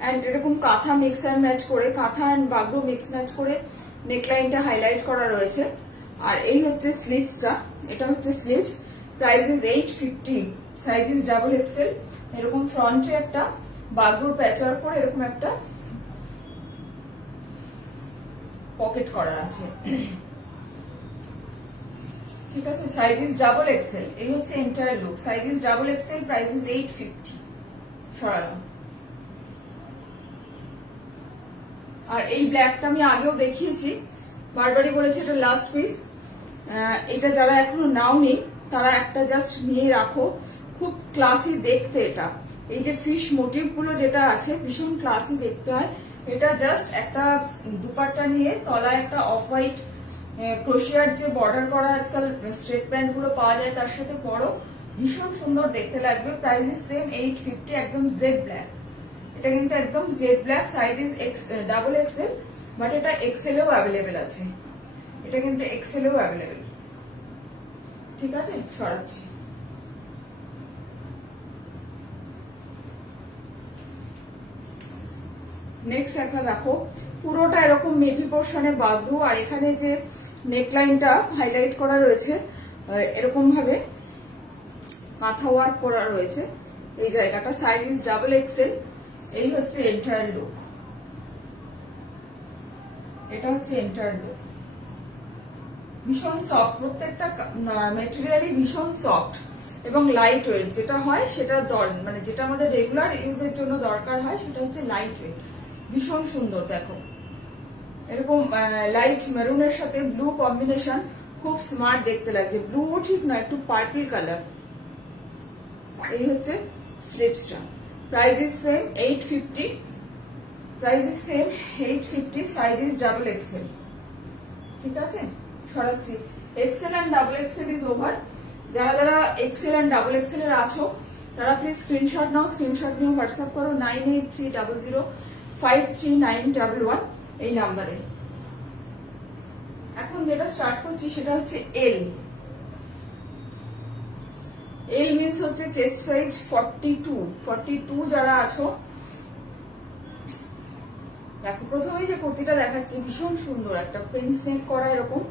এন্ড এরকম কাঁথা মিক্স অ্যান্ড ম্যাচ করে, কাঁথা এন্ড বাগরু মিক্স ম্যাচ করে নেকলাইনটা হাইলাইট করা রয়েছে। আর এই হচ্ছে স্লিভসটা, এটা হচ্ছে sleeves, price is 850, size is double Excel. এরকম ফ্রন্টে একটা বাগরুর প্যাচ ওয়ার্ক করে এরকম একটা পকেট করা আছে। ঠিক আছে, সাইজ ইজ ডাবল এক্সেল। এই হচ্ছে entire look, size is double XL, price is 850। সরালাম। আর এই ব্ল্যাকটা আমি আগেও দেখিয়েছি, বারবারই বলেছি এটা লাস্ট পিস। এটা যারা এখনো নাওনি তারা একটা জাস্ট নিয়ে রাখো, খুব ক্লাসি দেখতে এটা। এই যে ফিশ মোটিভ গুলো যেটা আছে ভীষণ ক্লাসি দেখতে হয়। এটা জাস্ট একটা দুপাট্টা নিয়ে তলায় একটা অফ হোয়াইট ক্রোশিয়ার যে বর্ডার করা আজকাল স্ট্রেট প্যান্ট গুলো পাওয়া যায় তার সাথে পরো, ভীষণ সুন্দর দেখতে লাগবে। প্রাইস ইজ সেম 850, একদম জেড ব্ল্যাক। এটা কিন্তু একদম jet black, size is double Excel, but এটা এক্সেলেও অ্যাভেলেবেল আছে, এটা কিন্তু এক্সেলেও অ্যাভেলেবেল। ঠিক আছে, সরাচ্ছি। নেক্সট একটা দেখো, পুরোটা এরকম মিডল পোর্শনে বাগরু, আর এখানে যে নেকলাইনটা হাইলাইট করা রয়েছে এরকম ভাবে কাঁথা ওয়ার্ক করা রয়েছে এই জায়গাটা। Size is double Excel. এই হচ্ছে এন্টায়ার লুক, এটা হচ্ছে এন্টায়ার লুক। ভীষণ সফট, প্রত্যেকটা মেটেরিয়ালই ভীষণ সফট এবং লাইট ওয়েট। যেটা হয় সেটা মানে যেটা আমাদের রেগুলার ইউজের জন্য দরকার হয় সেটা হচ্ছে লাইট ওয়েট। ভীষণ সুন্দর, দেখো এরকম লাইট মেরুনের সাথে ব্লু কম্বিনেশন, খুব স্মার্ট দেখতে লাগছে। ব্লু ঠিক না, একটু পার্পল কালার। এই হচ্ছে স্লিভসটা, price is same 850, price is same 850, size is double XL. ঠিক আছে, সরাচ্ছি। XL and double XL is over. যারা যারা এক্সেল এন্ড ডাবল এক্সেল এর আছো তারা প্লিজ স্ক্রিনশট নাও, স্ক্রিনশট নিয়ে হোয়াটসঅ্যাপ করো 9830053911 এই নাম্বারে। এখন যেটা স্টার্ট করছি সেটা হচ্ছে এল। এল মিন্স হচ্ছে চেস্ট সাইজ 42 যারা আছো। দেখো প্রথমেই যে কুর্তিটা দেখাচ্ছি ভীষণ সুন্দর, একটা প্রিন্স নেক করা এরকম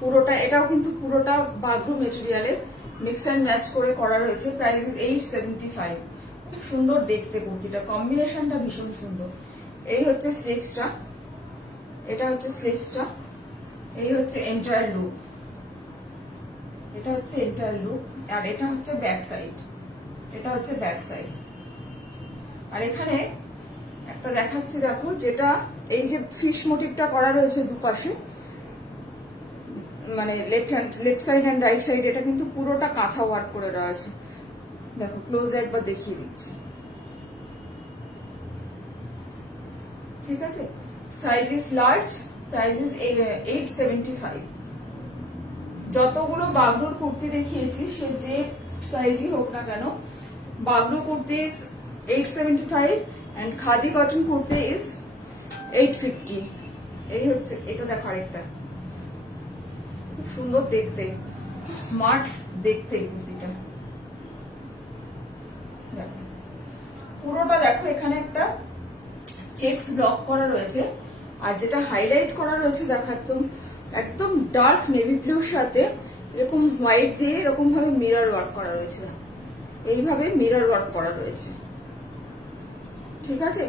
পুরোটা, এটাও কিন্তু পুরোটা বাগরু মেটেরিয়ালের মিক্স অ্যান্ড ম্যাচ করে করা রয়েছে। Price is 875। খুব সুন্দর দেখতে কুর্তিটা, কম্বিনেশনটা ভীষণ সুন্দর। এই হচ্ছে স্লিভসটা, এটা হচ্ছে স্লিভসটা। এই হচ্ছে এন্টায়ার লুক, এটা হচ্ছে এন্টায়ার লুক। আর এটা হচ্ছে ব্যাক সাইড, এটা হচ্ছে ব্যাক সাইড। আর এখানে একটা দেখাচ্ছি দেখো, যেটা এই যে ফিশ মোটিভটা করা রয়েছে দুপাশে, মানে left side and right side, এটা কিন্তু পুরোটা কাঁথা ওয়ার্ক করে দেওয়া আছে। দেখো ক্লোজ একবার দেখিয়ে দিচ্ছি। ঠিক আছে, size is large, price is 875। যতগুলো বাগরুর কুর্তি দেখিয়েছি সে যে সাইজই হোক না কেন, Bagru kurti is 875 and khadi cotton kurti is 850। এই হচ্ছে এটা, দেখো আরেকটা খুব সুন্দর দেখতে, খুব স্মার্ট দেখতে এই কুর্তিটা। দেখো পুরোটা দেখো, এখানে একটা চেকস ব্লক করা রয়েছে, আর যেটা হাইলাইট করা রয়েছে দেখো একদম একদম ডার্ক নেভি ব্লুর সাথে এরকম হোয়াইট দিয়ে এরকম ভাবে মিরর ওয়ার্ক করা রয়েছে, এইভাবে মিরর ওয়ার্ক করা রয়েছে। ঠিক আছে,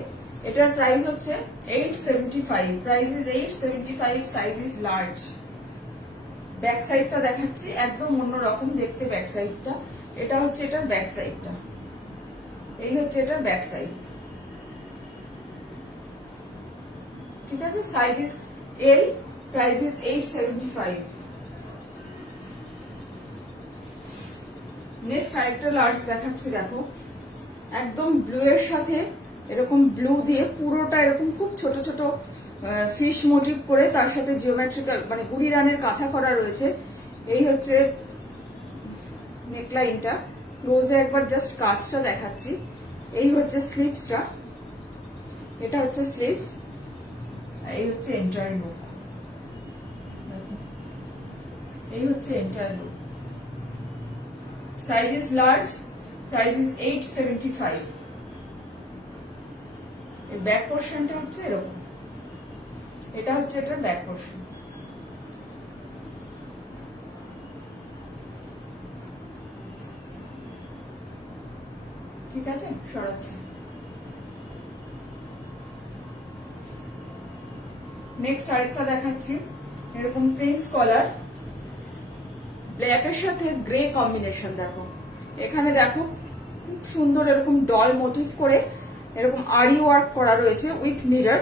এটার প্রাইস হচ্ছে 875, price is 875, size is large. Back সাইডটা দেখাচ্ছি, একদম অন্যরকম দেখতে ব্যাক সাইডটা। এটা হচ্ছে এটার ব্যাক সাইডটা, এই হচ্ছে এটার ব্যাক সাইড। ঠিক আছে, size is L, price is 875। Next আরেকটা লার্জ দেখাচ্ছি, দেখো একদম ব্লু এর সাথে এরকম ব্লু দিয়ে পুরোটা এরকম খুব ছোট ছোট ফিশ মোটিভ করে, তার সাথে জিওমেট্রিক্যাল মানে গুড়ি রানের কাঁথা করা রয়েছে। এই হচ্ছে নেকলাইনটা, ক্লোজে একবার জাস্ট কাজটা দেখাচ্ছি। এই হচ্ছে স্লিভসটা, এটা হচ্ছে স্লিভস, এই হচ্ছে এন্টায়ার লুক। এই হচ্ছে entire look, size is large, price is 875। এর ব্যাক পোর্শনটা হচ্ছে এরকম, এটা হচ্ছে এটার ব্যাক পোর্শন। ঠিক আছে, সরাচ্ছি। নেক্সট আরেকটা দেখাচ্ছি, এরকম প্রিন্স কলার, ব্ল্যাকের সাথে গ্রে কম্বিনেশন। দেখো এখানে দেখো খুব সুন্দর এরকম ডল মোটিভ করে এরকম আরি ওয়ার্ক করা রয়েছে উইথ মিরর।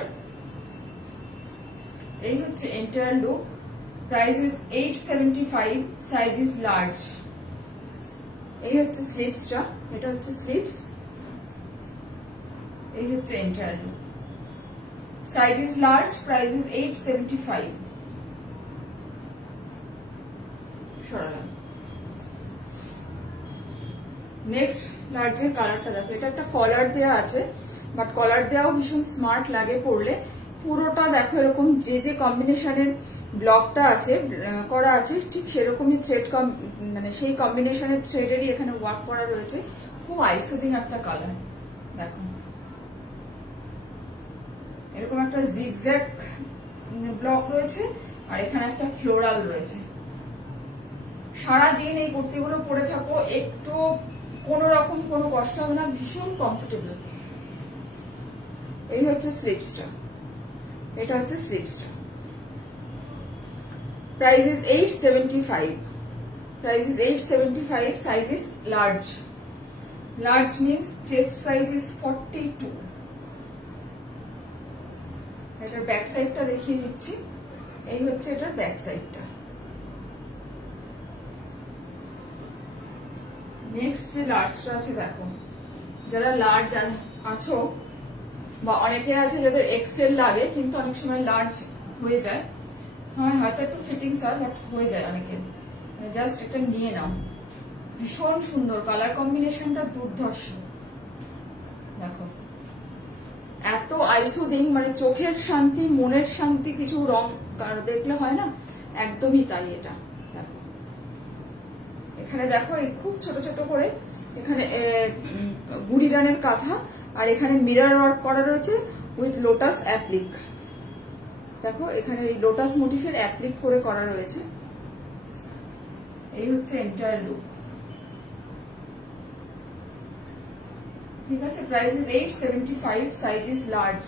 এই হচ্ছে entire look, price is 875, size is large. এই হচ্ছে স্লিভসটা, এটা হচ্ছে স্লিভস। এই হচ্ছে entire look, size is large, price is 875। সরালাম। নেক্সট লার্জের কালারটা দেখো, এটা একটা কলার দেওয়া আছে, বাট কলার দেওয়াও ভীষণ স্মার্ট লাগে পরলে। পুরোটা দেখো এরকম যে যে কম্বিনেশনের ব্লকটা আছে করা আছে, ঠিক সেরকমই থ্রেড মানে সেই কম্বিনেশনের থ্রেডেরই এখানে ওয়ার্ক করা রয়েছে। খুব আইসোদিং একটা কালার। দেখো এরকম একটা জিগজ্যাগ ব্লক রয়েছে, আর এখানে একটা ফ্লোরাল রয়েছে। সারাদিন এই কুর্তিগুলো পরে থাকো, একটু কোন রকম কোনো কষ্ট হবে না, ভীষণ কমফোর্টেবল। এই হচ্ছে স্লিভসটা, এটা হচ্ছে স্লিভসটা। Price is 875, price is 875, size is large. Large means chest size is 42। এটার ব্যাক সাইডটা দেখিয়ে দিচ্ছি, এই হচ্ছে এটার ব্যাক সাইডটা। নেক্সট যে লার্জটা আছে, দেখো যারা লার্জ আছো বা অনেকের আছে যাদের এক্সেল লাগে কিন্তু অনেক সময় লার্জ হয়ে যায়, হয়তো একটু ফিটিংস হয় বাট হয়ে যায় অনেকের, জাস্ট এটা নিয়ে নাও। ভীষণ সুন্দর কালার কম্বিনেশনটা, দুর্ধর্ষ। দেখো এত আইসোদিং, মানে চোখের শান্তি মনের শান্তি কিছু রং দেখলে হয় না, একদমই তাই। এটা দেখো এখানে দেখো এই খুব ছোট ছোট করে এখানে গুড়ি রানের কাঁথা, আর এখানে মিরর ওয়ার্ক করা রয়েছে উইথ লোটাস অ্যাপ্লিক। দেখো এখানে লোটাস মোটিফের অ্যাপ্লিক করে করা রয়েছে। এই হচ্ছে এন্টায়ার লুক। ঠিক আছে, price is 875, size is large.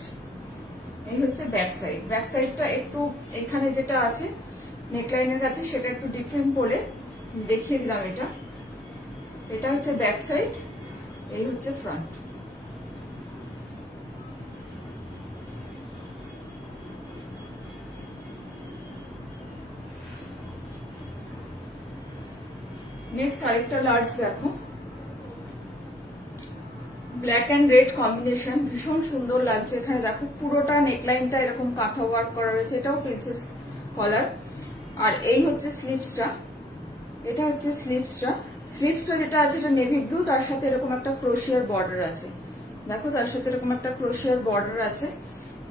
এই হচ্ছে ব্যাক সাইড। ব্যাক সাইডটা একটু এখানে যেটা আছে নেকলাইনের কাছে সেটা একটু ডিফারেন্ট বলে দেখিয়ে দিলাম। এটা হচ্ছে ব্যাক সাইড, এই হচ্ছে ফ্রন্ট। নেক্সট আরেকটা লার্জ দেখো, ব্ল্যাক এন্ড রেড কম্বিনেশন, ভীষণ সুন্দর লাগছে। এখানে দেখো পুরোটা নেকলাইনটা এরকম কাঁথা ওয়ার্ক করা রয়েছে, এটাও প্রিন্সেস কলার। আর এই হচ্ছে স্লিভসটা, এটা হচ্ছে স্লিভসটা। স্লিভসটা যেটা আছে এটা নেভি ব্লু, তার সাথে এরকম একটা ক্রোশিয়ার বর্ডার আছে। দেখো তার সাথে এরকম একটা ক্রোশিয়ার বর্ডার আছে।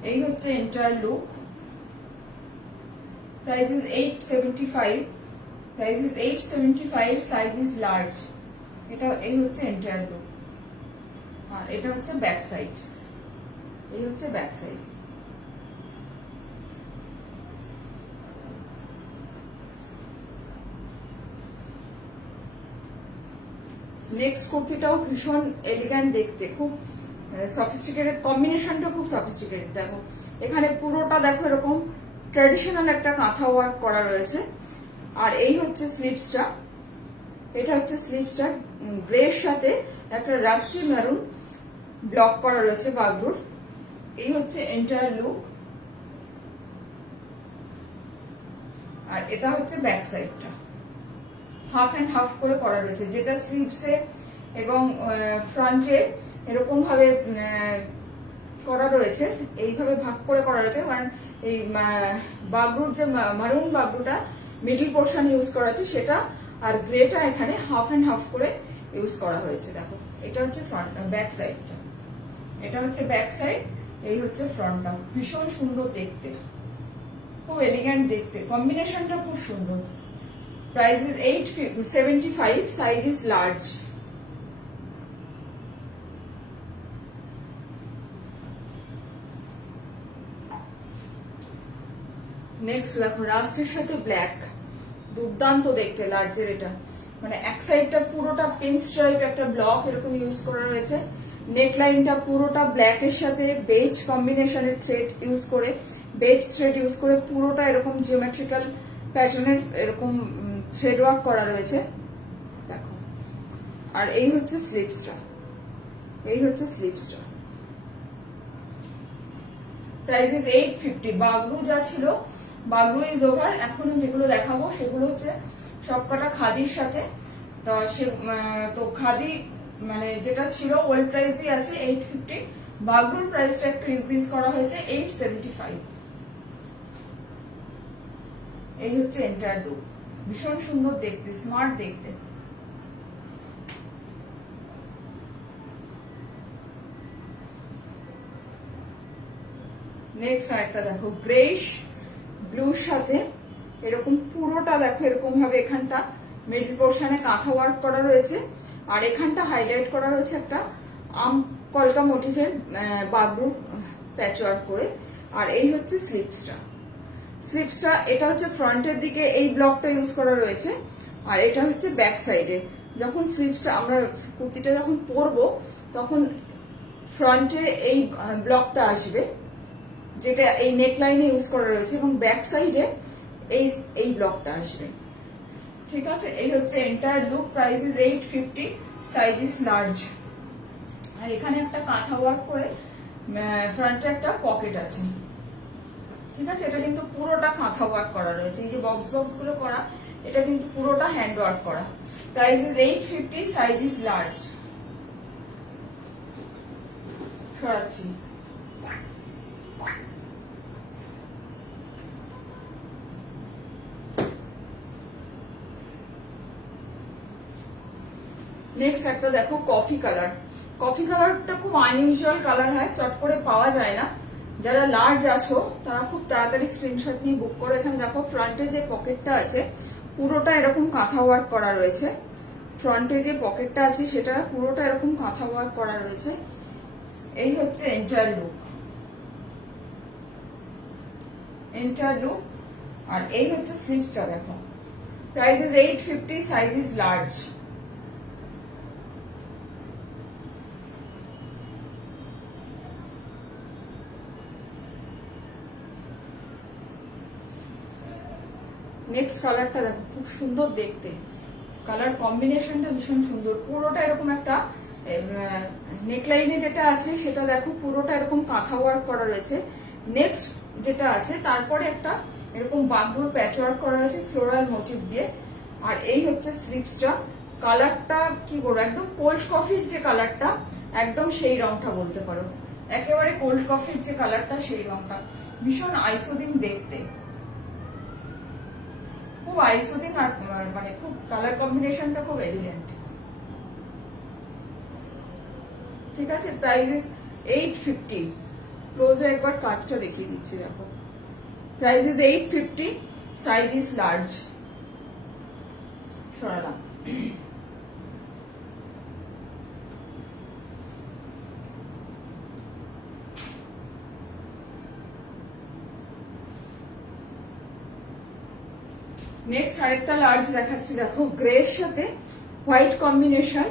এই হচ্ছে entire look. Price is 875, price is 875, size is large. এটা এই হচ্ছে এন্টায়ার লুক। আর এটা হচ্ছে ব্যাক সাইড, এই হচ্ছে ব্যাক সাইড। নেক্সট কুর্তিটাও ভীষণ এলিগ্যান্ট দেখতে, খুব সফিস্টিকেটেড, কম্বিনেশনটা খুব সফিস্টিকেটেড। দেখো এখানে পুরোটা দেখো এরকম ট্র্যাডিশনাল একটা কাঁথা ওয়ার্ক করা রয়েছে। আর এই হচ্ছে স্লিভসটা, এটা হচ্ছে স্লিভসটা, গ্রের সাথে একটা রাস্টি মেরুন ব্লক করা রয়েছে বাগরুর। এই হচ্ছে এন্টায়ার লুক। আর এটা হচ্ছে ব্যাক সাইডটা, হাফ অ্যান্ড হাফ করে করা রয়েছে, যেটা স্লিভসে এবং ফ্রন্টে এরকম ভাবে করা রয়েছে, এইভাবে ভাগ করে করা রয়েছে। কারণ এই বাগরুর যে মারুন বাগরুটা মিডল পোর্শন ইউজ করা হয়েছে সেটা, আর গ্রেটা এখানে হাফ অ্যান্ড হাফ করে ইউজ করা হয়েছে। দেখো এটা হচ্ছে ফ্রন্ট, ব্যাক সাইডটা, এটা হচ্ছে ব্যাক সাইড, এই হচ্ছে ফ্রন্টটা। ভীষণ সুন্দর দেখতে, খুব এলিগ্যান্ট দেখতে, কম্বিনেশনটা খুব সুন্দর। Price is 875, size is large. Next দেখো রাস্টের সাথে ব্ল্যাক, দুর্দান্ত দেখতে লার্জের এটা। মানে এক সাইডটা পুরোটা পিন স্ট্রাইপ একটা ব্লক এরকম ইউজ করা রয়েছে, নেক লাইনটা পুরোটা ব্ল্যাক এর সাথে বেজ কম্বিনেশনের থ্রেড ইউজ করে, বেজ থ্রেড ইউজ করে পুরোটা এরকম জিওমেট্রিক্যাল প্যাটার্নের এরকম থ্রেড ওয়ার্ক করা রয়েছে দেখো। আর এই হচ্ছে স্লিভসটা, এই হচ্ছে স্লিভসটা। Price is 850। বাগরু যা ছিল বাগরু ইজ ওভার, এখনো যেগুলো দেখাবো সেগুলো হচ্ছে সবকটা খাদির সাথে। তো খাদি মানে যেটা ছিল ওল্ড প্রাইসই আছে 850, বাগরুর প্রাইসটা একটু ইনক্রিজ করা হয়েছে 875। এই হচ্ছে এন্টায়ার লুক, ভীষণ সুন্দর দেখতে, স্মার্ট দেখতে। নেক্সট আরেকটা দেখো, গ্রেইশ ব্লুর সাথে এরকম পুরোটা দেখো এরকম ভাবে এখানটা মিডল পোর্শনে কাঁথা ওয়ার্ক করা রয়েছে, আর এখানটা হাইলাইট করা রয়েছে একটা আম কলকা মোটিভের বাগরুর প্যাচ ওয়ার্ক করে। আর এই হচ্ছে স্লিভসটা, স্লিভসটা এটা হচ্ছে ফ্রন্টের দিকে এই ব্লকটা ইউজ করা রয়েছে, আর এটা হচ্ছে ব্যাক সাইডে। যখন স্লিভসটা আমরা কুর্তিটা যখন পরবো তখন ফ্রন্টে এই ব্লকটা আসবে, যেটা এই নেক লাইনে ইউজ করা রয়েছে, এবং ব্যাক সাইডে এই ব্লকটা আসবে। ঠিক আছে, এই হচ্ছে entire look. Price is 850, size is large. আর এখানে একটা কাঁথা ওয়ার্ক করে ফ্রন্টে একটা পকেট আছে। ঠিক আছে, এটা কিন্তু পুরোটা কাঁথা ওয়ার্ক করা রয়েছে, এই যে বক্স বক্স গুলো করা, এটা কিন্তু পুরোটা হ্যান্ড ওয়ার্ক করা। Price is 850, size is large. সরাচ্ছি। নেক্সট একটা দেখো কফি কালার। কফি কালারটা খুব আনইউজুয়াল কালার হয়, চট করে পাওয়া যায় না। যারা লার্জ আছো তারা খুব তাড়াতাড়ি স্ক্রিনশট নিয়ে বুক করো। এখানে দেখো ফ্রন্টে যে পকেটটা আছে পুরোটা এরকম কাঁথা ওয়ার্ক করা রয়েছে, ফ্রন্টে যে পকেটটা আছে সেটা পুরোটা এরকম কাঁথা ওয়ার্ক করা রয়েছে। এই হচ্ছে এন্টায়ার লুক, এন্টায়ার লুক। আর এই হচ্ছে স্লিভসটা দেখো। Price is 850, size is large. Next কালারটা দেখো, খুব সুন্দর দেখতে, কালার কম্বিনেশনটা ভীষণ সুন্দর। পুরোটা এরকম একটা নেকলাইনে যেটা আছে সেটা দেখো পুরোটা এরকম কাঁথা ওয়ার্ক করা রয়েছে। নেক্সট যেটা আছে তারপরে একটা এরকম বাগরুর প্যাচ ওয়ার্ক করা রয়েছে ফ্লোরাল মোটিভ দিয়ে। আর এই হচ্ছে স্লিভসটা। কালারটা কি বলবো, একদম কোল্ড কফির যে কালারটা, একদম সেই রংটা বলতে পারো, একেবারে কোল্ড কফির যে কালারটা সেই রংটা। ভীষণ আইসোদিন দেখতে, খুব আইসোদিন, আর মানে খুব কালার কম্বিনেশনটা খুব এলিগেন্ট। ঠিক আছে, প্রাইস ইজ 850, ক্লোজে একবার কাজটা দেখিয়ে দিচ্ছি, দেখো price is 850, size is large. সরালাম। নেক্সট আরেকটা লার্জ দেখাচ্ছি, দেখো গ্রের সাথে হোয়াইট কম্বিনেশন,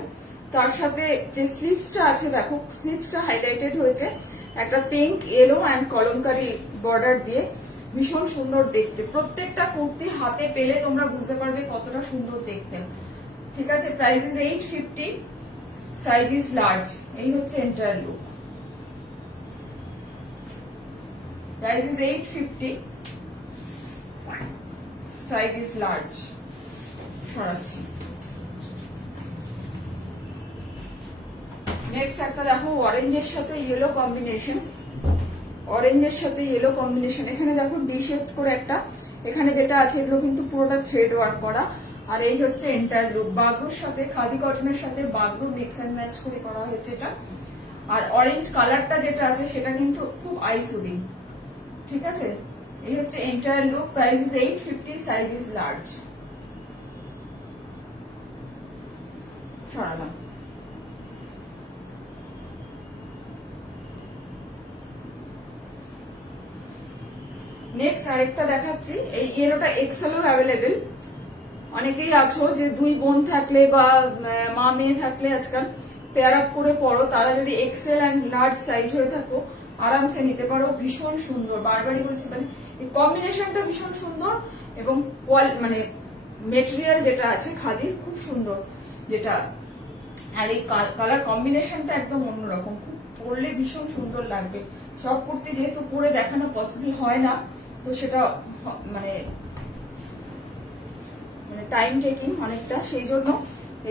তার সাথে যে স্লিভসটা আছে দেখো স্লিভসটা হাইলাইটেড হয়েছে একটা pink, yellow and kalamkari border দিয়ে, ভীষণ সুন্দর দেখতে। প্রত্যেকটা কুর্তি হাতে পেলে তোমরা বুঝতে পারবে কতটা সুন্দর দেখতে। ঠিক আছে, price is 850, size is large. এই হচ্ছে entire look. Price is 850, size is large. সরাচ্ছি। নেক্সট একটা দেখো অরেঞ্জের সাথে ইয়েলো কম্বিনেশন, অরেঞ্জের সাথে ইয়েলো কম্বিনেশন। এখানে দেখো ডি শেপ করে একটা, এখানে যেটা আছে এগুলো কিন্তু পুরোটা থ্রেড ওয়ার্ক করা। আর এই হচ্ছে এন্টায়ার লুক। বাগরুর সাথে খাদি কটনের সাথে বাগরু মিক্স অ্যান্ড ম্যাচ করে করা হয়েছে এটা। আর অরেঞ্জ কালারটা যেটা আছে সেটা কিন্তু খুব আই সুদিং। ঠিক আছে, এই হচ্ছে entire look. Price is 850, size is large. সরালাম। নেক্সট আরেকটা দেখাচ্ছি, এই ইয়েলোটা এক্সেলও অ্যাভেলেবেল। অনেকেই আছো যে দুই বোন থাকলে বা মা মেয়ে থাকলে আজকাল পেয়ার আপ করে পড়ো, তারা যদি এক্সেল অ্যান্ড লার্জ সাইজ হয়ে থাকো আরামসে নিতে পারো। ভীষণ সুন্দর, বারবারই বলছি, মানে এই কম্বিনেশনটা ভীষণ সুন্দর এবং মানে মেটেরিয়াল যেটা আছে খাদির খুব সুন্দর যেটা। আর এই কালার কম্বিনেশনটা একদম অন্যরকম, খুব পরলে ভীষণ সুন্দর লাগবে। সব কুর্তি যেহেতু পরে দেখানো পসিবল হয় না, তো সেটা মানে টাইম টেকিং অনেকটা, সেই জন্য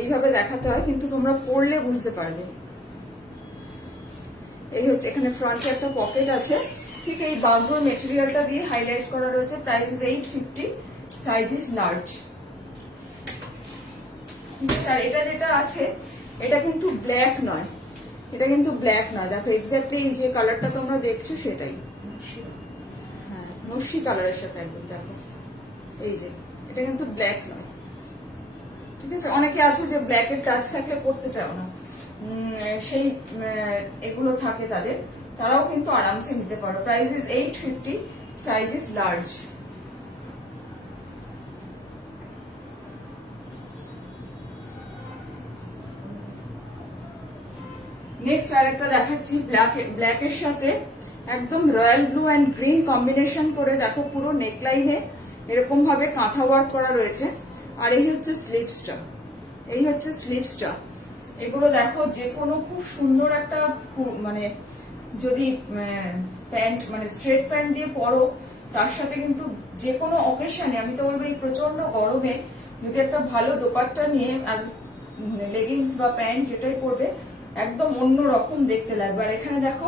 এইভাবে দেখাতে হয়, কিন্তু তোমরা পরলে বুঝতে পারবে। এই হচ্ছে, এখানে ফ্রন্টে একটা পকেট আছে, ঠিক এই বাগরোর মেটেরিয়ালটা দিয়ে হাইলাইট করা রয়েছে। Price is 850, size is large. আর এটা যেটা আছে এটা কিন্তু ব্ল্যাক নয়, এটা কিন্তু ব্ল্যাক নয়। দেখো এক্স্যাক্টলি এই যে কালারটা তোমরা দেখছো সেটাই, হ্যাঁ নস্যি কালারের সাথে একদম। দেখো এই যে এটা কিন্তু ব্ল্যাক নয়। ঠিক আছে, অনেকে আছো যে ব্ল্যাকের টাচ থাকলে পড়তে চাও না, সেই এগুলো থাকে তাদের, তারাও কিন্তু আরামসে নিতে পারো। Price is 850, size is large. Next আরেকটা দেখাচ্ছি, ব্ল্যাকের সাথে একদম royal blue and green combination করে, দেখো পুরো নেকলাইনে এরকম ভাবে কাঁথা ওয়ার্ক করা রয়েছে। আর এই হচ্ছে স্লিভসটা, এই হচ্ছে স্লিভসটা। এগুলো দেখো যে কোনো খুব সুন্দর একটা, মানে যদি প্যান্ট মানে স্ট্রেট প্যান্ট দিয়ে পরো, তার সাথে কিন্তু যে কোনো অকেশনে, আমি তো বলবো এই প্রচন্ড গরমে যদি একটা ভালো দোপাট্টা নিয়ে আর লেগিংস বা প্যান্ট যেটাই পরবে একদম অন্য রকম দেখতে লাগবে। আর এখানে দেখো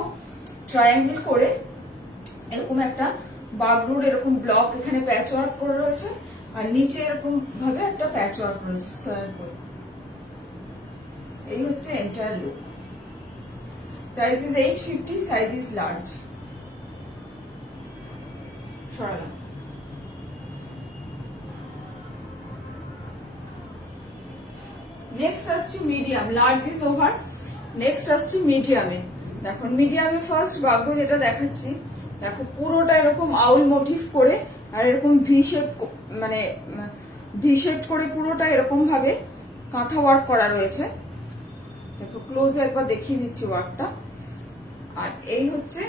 ট্রায়াঙ্গেল করে এরকম একটা বাগরুর এরকম ব্লক এখানে প্যাচ ওয়ার্ক করে রয়েছে, আর নিচে এরকম ভাবে একটা প্যাচ ওয়ার্ক রয়েছে স্কোয়ার করে। এই হচ্ছে entire look. Price is 850, size is large. সরালাম। নেক্সট আসছি medium, large is over. Next আসছি মিডিয়ামে। দেখো মিডিয়ামে ফার্স্ট বাগরু যেটা দেখাচ্ছি, দেখো পুরোটা এরকম আউল মোটিভ করে আর এরকম ভি শেপ, মানে ভি শেপ করে পুরোটা এরকম ভাবে কাঁথা ওয়ার্ক করা রয়েছে। দেখো ক্লোজ একবার দেখিয়ে দিচ্ছি ওয়ার্কটা। আর এই হচ্ছে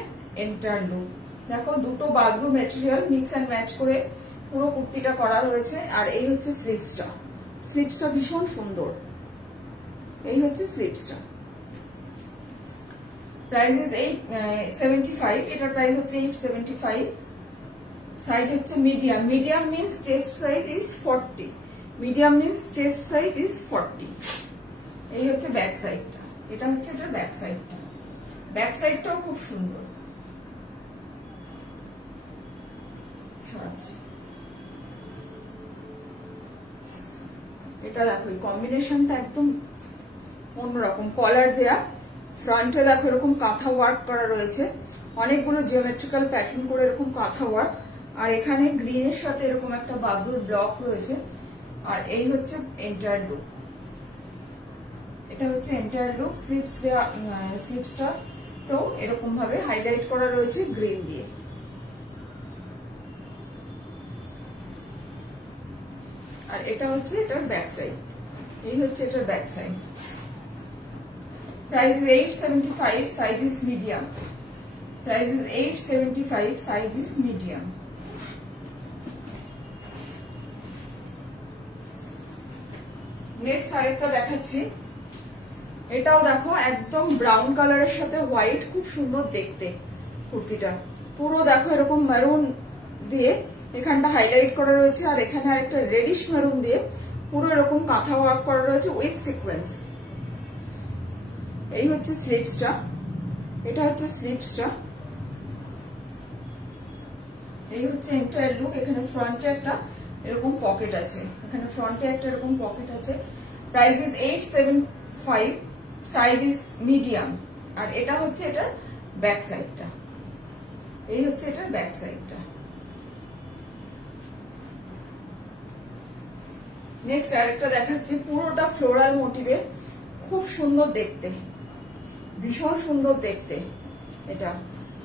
এন্টায়ার লুক। দেখো দুটো Bagru material mix and match করে পুরো কুর্তিটা করা রয়েছে। আর এই হচ্ছে স্লিভসটা, স্লিভসটা ভীষণ সুন্দর। এই হচ্ছে স্লিভসটা। প্রাইস ইজ 875, এটার প্রাইস হচ্ছে 875। সাইজ হচ্ছে medium, medium means chest size is 40, medium means chest size is 40। এই হচ্ছে ব্যাক সাইডটা, এটা হচ্ছে এটার ব্যাক সাইডটা। ব্যাক সাইডটাও খুব সুন্দর। এটা দেখো কম্বিনেশনটা একদম অন্যরকম, কলার দেয়া, ফ্রন্টে দেখো এরকম কাঁথা ওয়ার্ক করা রয়েছে, অনেকগুলো জিওমেট্রিক্যাল প্যাটার্ন করে এরকম কাঁথা ওয়ার্ক, আর এখানে গ্রিনের সাথে এরকম একটা বাবলুর ব্লক রয়েছে। আর এই হচ্ছে এন্টায়ার লুক, এটা হচ্ছে এন্টায়ার লুক। স্লিপসটা তো এরকম ভাবে হাইলাইট করা রয়েছে গ্রিন দিয়ে। আর এটা হচ্ছে এটার ব্যাক সাইড, এই হচ্ছে এটার back side. Price is 875, size is medium. Price is 875, size is medium. Next আরেকটা দেখাচ্ছি, এটাও দেখো একদম ব্রাউন কালারের সাথে হোয়াইট, খুব সুন্দর দেখতে কুর্তিটা। পুরো দেখো এরকম মেরুন দিয়ে এখানটা হাইলাইট করা রয়েছে, আর এখানে আরেকটা রেডিশ মেরুন দিয়ে পুরো এরকম কাঁথা ওয়ার্ক করা রয়েছে উইথ সিকোয়েন্স। এই হচ্ছে স্লিভসটা, এটা হচ্ছে স্লিভসটা। এই হচ্ছে এন্টায়ার লুক। এখানে ফ্রন্টে একটা এরকম পকেট আছে, এখানে ফ্রন্টে একটা এরকম পকেট আছে। Price is 875, size is medium. আর এটা হচ্ছে এটার ব্যাক সাইডটা, এই হচ্ছে এটার ব্যাক সাইডটা। নেক্সট আরেকটা দেখাচ্ছি, পুরোটা ফ্লোরাল মোটিভের, খুব সুন্দর দেখতে, ভীষণ সুন্দর দেখতে। এটা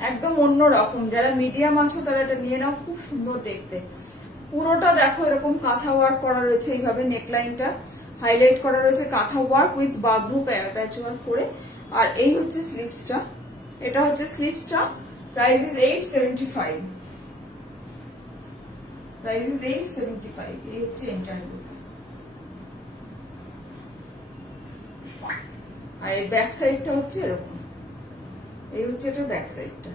একদম অন্য রকম, যারা মিডিয়াম আছো তারা এটা নিয়ে নাও, খুব সুন্দর দেখতে। পুরোটা দেখো এরকম কাঁথা ওয়ার্ক করা রয়েছে, এইভাবে নেকলাইনটা হাইলাইট করা রয়েছে kantha work with Bagru patch work করে। আর এই হচ্ছে স্লিভসটা, এটা হচ্ছে স্লিভসটা। Price is 875, price is 875। এই হচ্ছে এন্টায়ার লুক। আর এই ব্যাক সাইডটা হচ্ছে এরকম, এই হচ্ছে এটা ব্যাক সাইডটা।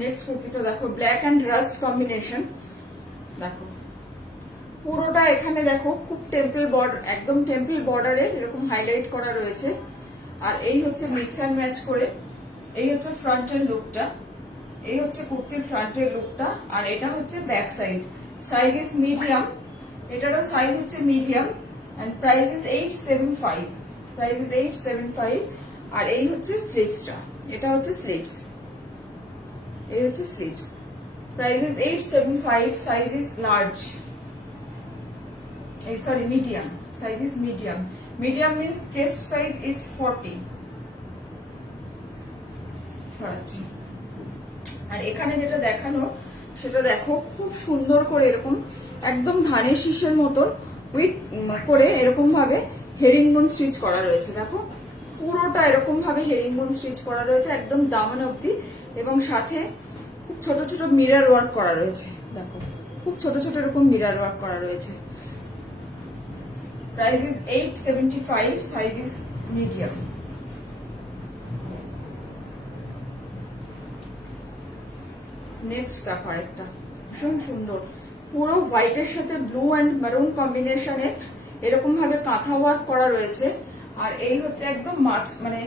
নেক্সট কুর্তিটা দেখো, ব্ল্যাক এন্ড রাস্ট কম্বিনেশন। দেখো পুরোটা এখানে দেখো খুব টেম্পল বর্ডার, একদম টেম্পল বর্ডারে এরকম হাইলাইট করা রয়েছে। আর এই হচ্ছে মিক্স অ্যান্ড ম্যাচ করে, এই হচ্ছে ফ্রন্টের লুকটা, এই হচ্ছে কুর্তির ফ্রন্টের লুকটা। আর এটা হচ্ছে back side, size is medium, এটারও সাইজ হচ্ছে medium. And price is 875, price is 875। আর এই হচ্ছে স্লিভসটা, এটা হচ্ছে স্লিভস, এই হচ্ছে sleeves. Price is 875, size is large, sorry medium, size is medium. Medium means chest size is 40। আর এখানে যেটা দেখানো সেটা দেখো, খুব সুন্দর করে এরকম একদম ধানের শীষের মতন উইথ করে এরকম ভাবে হেরিংবোন স্টিচ করা রয়েছে। দেখো পুরোটা এরকম ভাবে হেরিংবোন স্টিচ করা রয়েছে একদম দামান অব্দি, এবং সাথে খুব ছোট ছোট মিরর ওয়ার্ক করা রয়েছে। দেখো খুব ছোট ছোট এরকম মিরর ওয়ার্ক করা রয়েছে। Price is 875, size is medium. Next দেখো আরেকটা ভীষণ সুন্দর, পুরো হোয়াইটের সাথে ব্লু অ্যান্ড মেরুন কম্বিনেশনে এরকম ভাবে কাঁথা ওয়ার্ক করা রয়েছে। আর এই হচ্ছে একদম মানে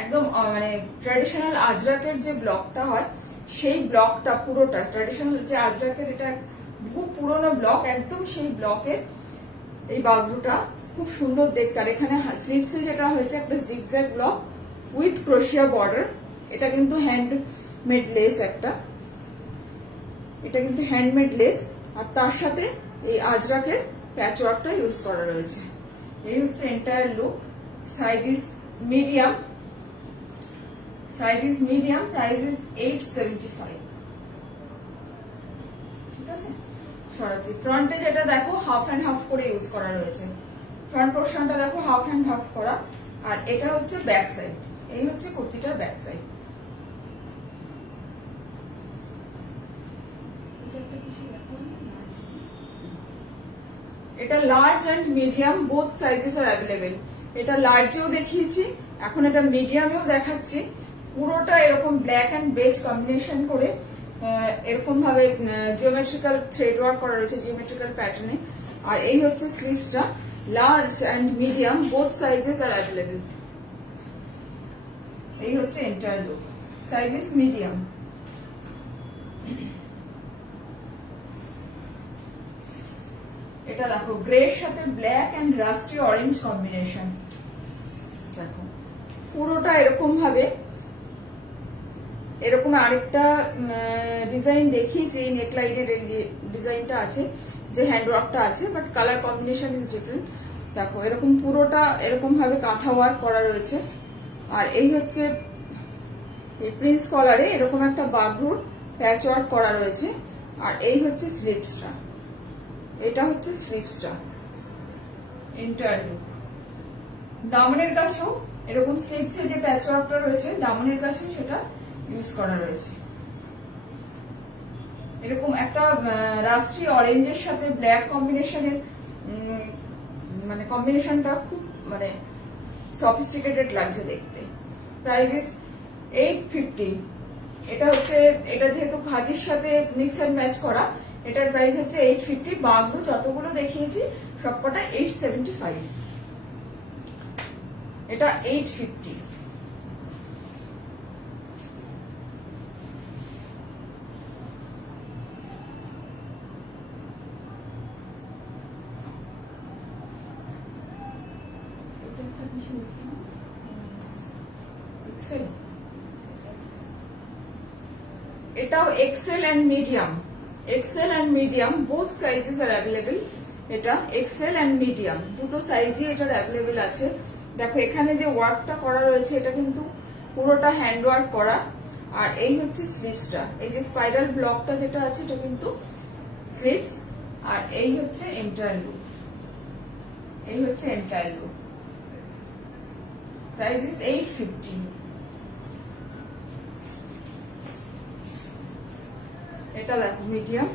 একদম মানে ট্র্যাডিশনাল আজরাকের যে ব্লকটা হয়, সেই ব্লকটা পুরোটা ট্র্যাডিশনাল যে আজরাকের, এটা বহু পুরোনো ব্লক, একদম সেই ব্লকের এই বাগরুটা খুব সুন্দর দেখতে। আর এখানে স্লিভসে যেটা হয়েছে একটা জিগজ্যাগ ব্লক উইথ ক্রোশিয়া বর্ডার। এটা কিন্তু হ্যান্ডমেড লেস, একটা এটা কিন্তু হ্যান্ডমেড লেস, আর তার সাথে এই আজরাকের প্যাচ ওয়ার্কটা ইউজ করা রয়েছে। এই হচ্ছে entire look. Size is medium, size is medium. Price is 875। ঠিক আছে, সরাচ্ছি। ফ্রন্টে যেটা দেখো হাফ অ্যান্ড হাফ করে ইউজ করা রয়েছে, ফ্রন্ট পোর্শনটা দেখো হাফ অ্যান্ড হাফ করা। আর এটা হচ্ছে ব্যাক সাইড, এই হচ্ছে কুর্তিটার ব্যাক সাইড। এটা large and medium both sizes are available. এটা লার্জেও দেখিয়েছি, এখন এটা মিডিয়ামেও দেখাচ্ছি। পুরোটা এরকম ব্ল্যাক এন্ড বেজ কম্বিনেশন করে এরকম ভাবে জিওমেট্রিক্যাল থ্রেড ওয়ার্ক করা রয়েছে, জিওমেট্রিক্যাল প্যাটার্নে। আর এই হচ্ছে স্লিভসটা, large and medium both sizes are available. এই হচ্ছে entire look, size is medium. এটা দেখো গ্রের সাথে black and rusty orange combination. দেখো পুরোটা এরকম ভাবে, এরকম আরেকটা ডিজাইন দেখিয়েছি নেকলাইনের, এই যে ডিজাইনটা আছে, যে হ্যান্ডওয়ার্কটা আছে, but colour combination is different. দেখো এরকম পুরোটা এরকম ভাবে কাঁথা ওয়ার্ক করা রয়েছে। আর এই হচ্ছে এই প্রিন্স কলারে এরকম একটা বাগরুর প্যাচ ওয়ার্ক করা রয়েছে। আর এই হচ্ছে স্লিভসটা, এটা হচ্ছে স্লিভসটা এন্টায়ার লুক। দামনের কাছেও এরকম স্লিভসে যে প্যাচ ওয়ার্কটা রয়েছে, দামনের কাছেও সেটা ইউজ করা রয়েছে। এরকম একটা রাস্ট্রি অরেঞ্জের সাথে ব্ল্যাক কম্বিনেশনের মানে কম্বিনেশনটা খুব মানে সফিস্টিকেটেড লাগছে দেখতে। Price is 850। এটা হচ্ছে, এটা যেহেতু খাদির সাথে মিক্স এন্ড ম্যাচ করা, এটার প্রাইস হচ্ছে 850। বাগরু যতগুলো দেখিয়েছি সবকটা 875, এটা 850। এটাও XL and medium, XL and medium both sizes are available. এটা এক্সেল এন্ড মিডিয়াম দুটো সাইজই এটার অ্যাভেলেবেল আছে। দেখো এখানে যে ওয়ার্কটা করা রয়েছে এটা কিন্তু পুরোটা হ্যান্ড ওয়ার্ক করা। আর এই হচ্ছে স্লিভসটা, এই যে স্পাইরাল ব্লকটা যেটা আছে এটা কিন্তু স্লিভস। আর এই হচ্ছে এন্টায়ার লুক, এই হচ্ছে এন্টায়ার লুক। Price is 850। এটা দেখো medium,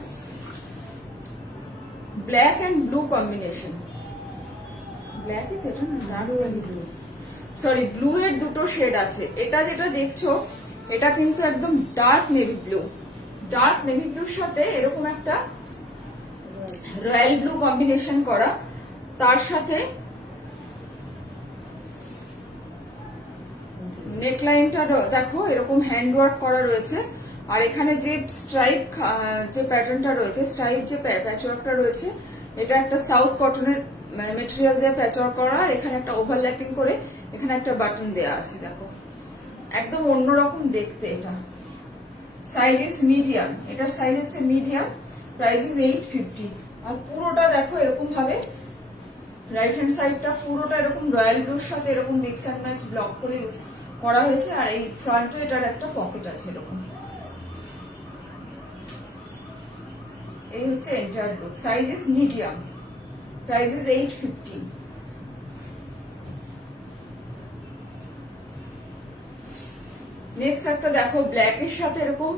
black and blue combination. Black is এটা না, ব্লু, সরি ব্লু এর দুটো শেড আছে। এটা যেটা দেখছো এটা কিন্তু একদম dark navy blue, dark navy ব্লুর সাথে এরকম একটা রয়্যাল ব্লু কম্বিনেশন করা। তার সাথে নেকলাইনটা দেখো এরকম হ্যান্ড ওয়ার্ক করা রয়েছে। আর এখানে যে স্ট্রাইপ যে প্যাটার্নটা রয়েছে, স্ট্রাইপ যে প্যাচ ওয়ার্কটা রয়েছে, এটা একটা সাউথ কটনের মেটেরিয়াল দিয়ে প্যাচ ওয়ার্ক করা। আর এখানে একটা ওভারল্যাপিং করে এখানে একটা বাটন দেওয়া আছে। দেখো একদম অন্যরকম দেখতে। এটা সাইজ ইজ মিডিয়াম, এটার সাইজ হচ্ছে মিডিয়াম। Price is 850। আর পুরোটা দেখো এরকম ভাবে রাইট হ্যান্ড সাইডটা পুরোটা এরকম রয়্যাল ব্লুর সাথে এরকম মিক্স অ্যান্ড ম্যাচ ব্লক করে করা হয়েছে। আর এই ফ্রন্টে এটার একটা পকেট আছে এরকম। এই হচ্ছে entire look. Size is medium, price is 850। Next একটা দেখো ব্ল্যাক এর সাথে এরকম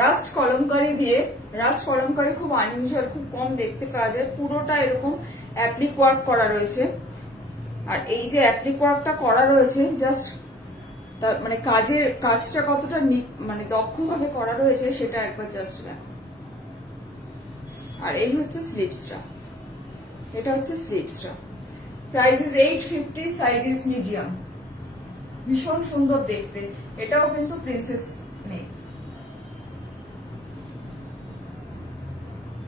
রাস্ট কলমকারি দিয়ে, রাস্ট কলমকারি খুব আনইউজুয়াল, খুব কম দেখতে পাওয়া যায়। পুরোটা এরকম অ্যাপ্লিক ওয়ার্ক করা রয়েছে। আর এই যে অ্যাপ্লিক ওয়ার্কটা করা রয়েছে জাস্ট মানে কাজটা কতটা মানে দক্ষভাবে করা রয়েছে সেটা একবার জাস্ট দেখো। আর এই হচ্ছে স্লিভসটা, এটা হচ্ছে স্লিভসটা। Price is 850, size is medium. ভীষণ সুন্দর দেখতে। এটাও কিন্তু প্রিন্সেস নেক।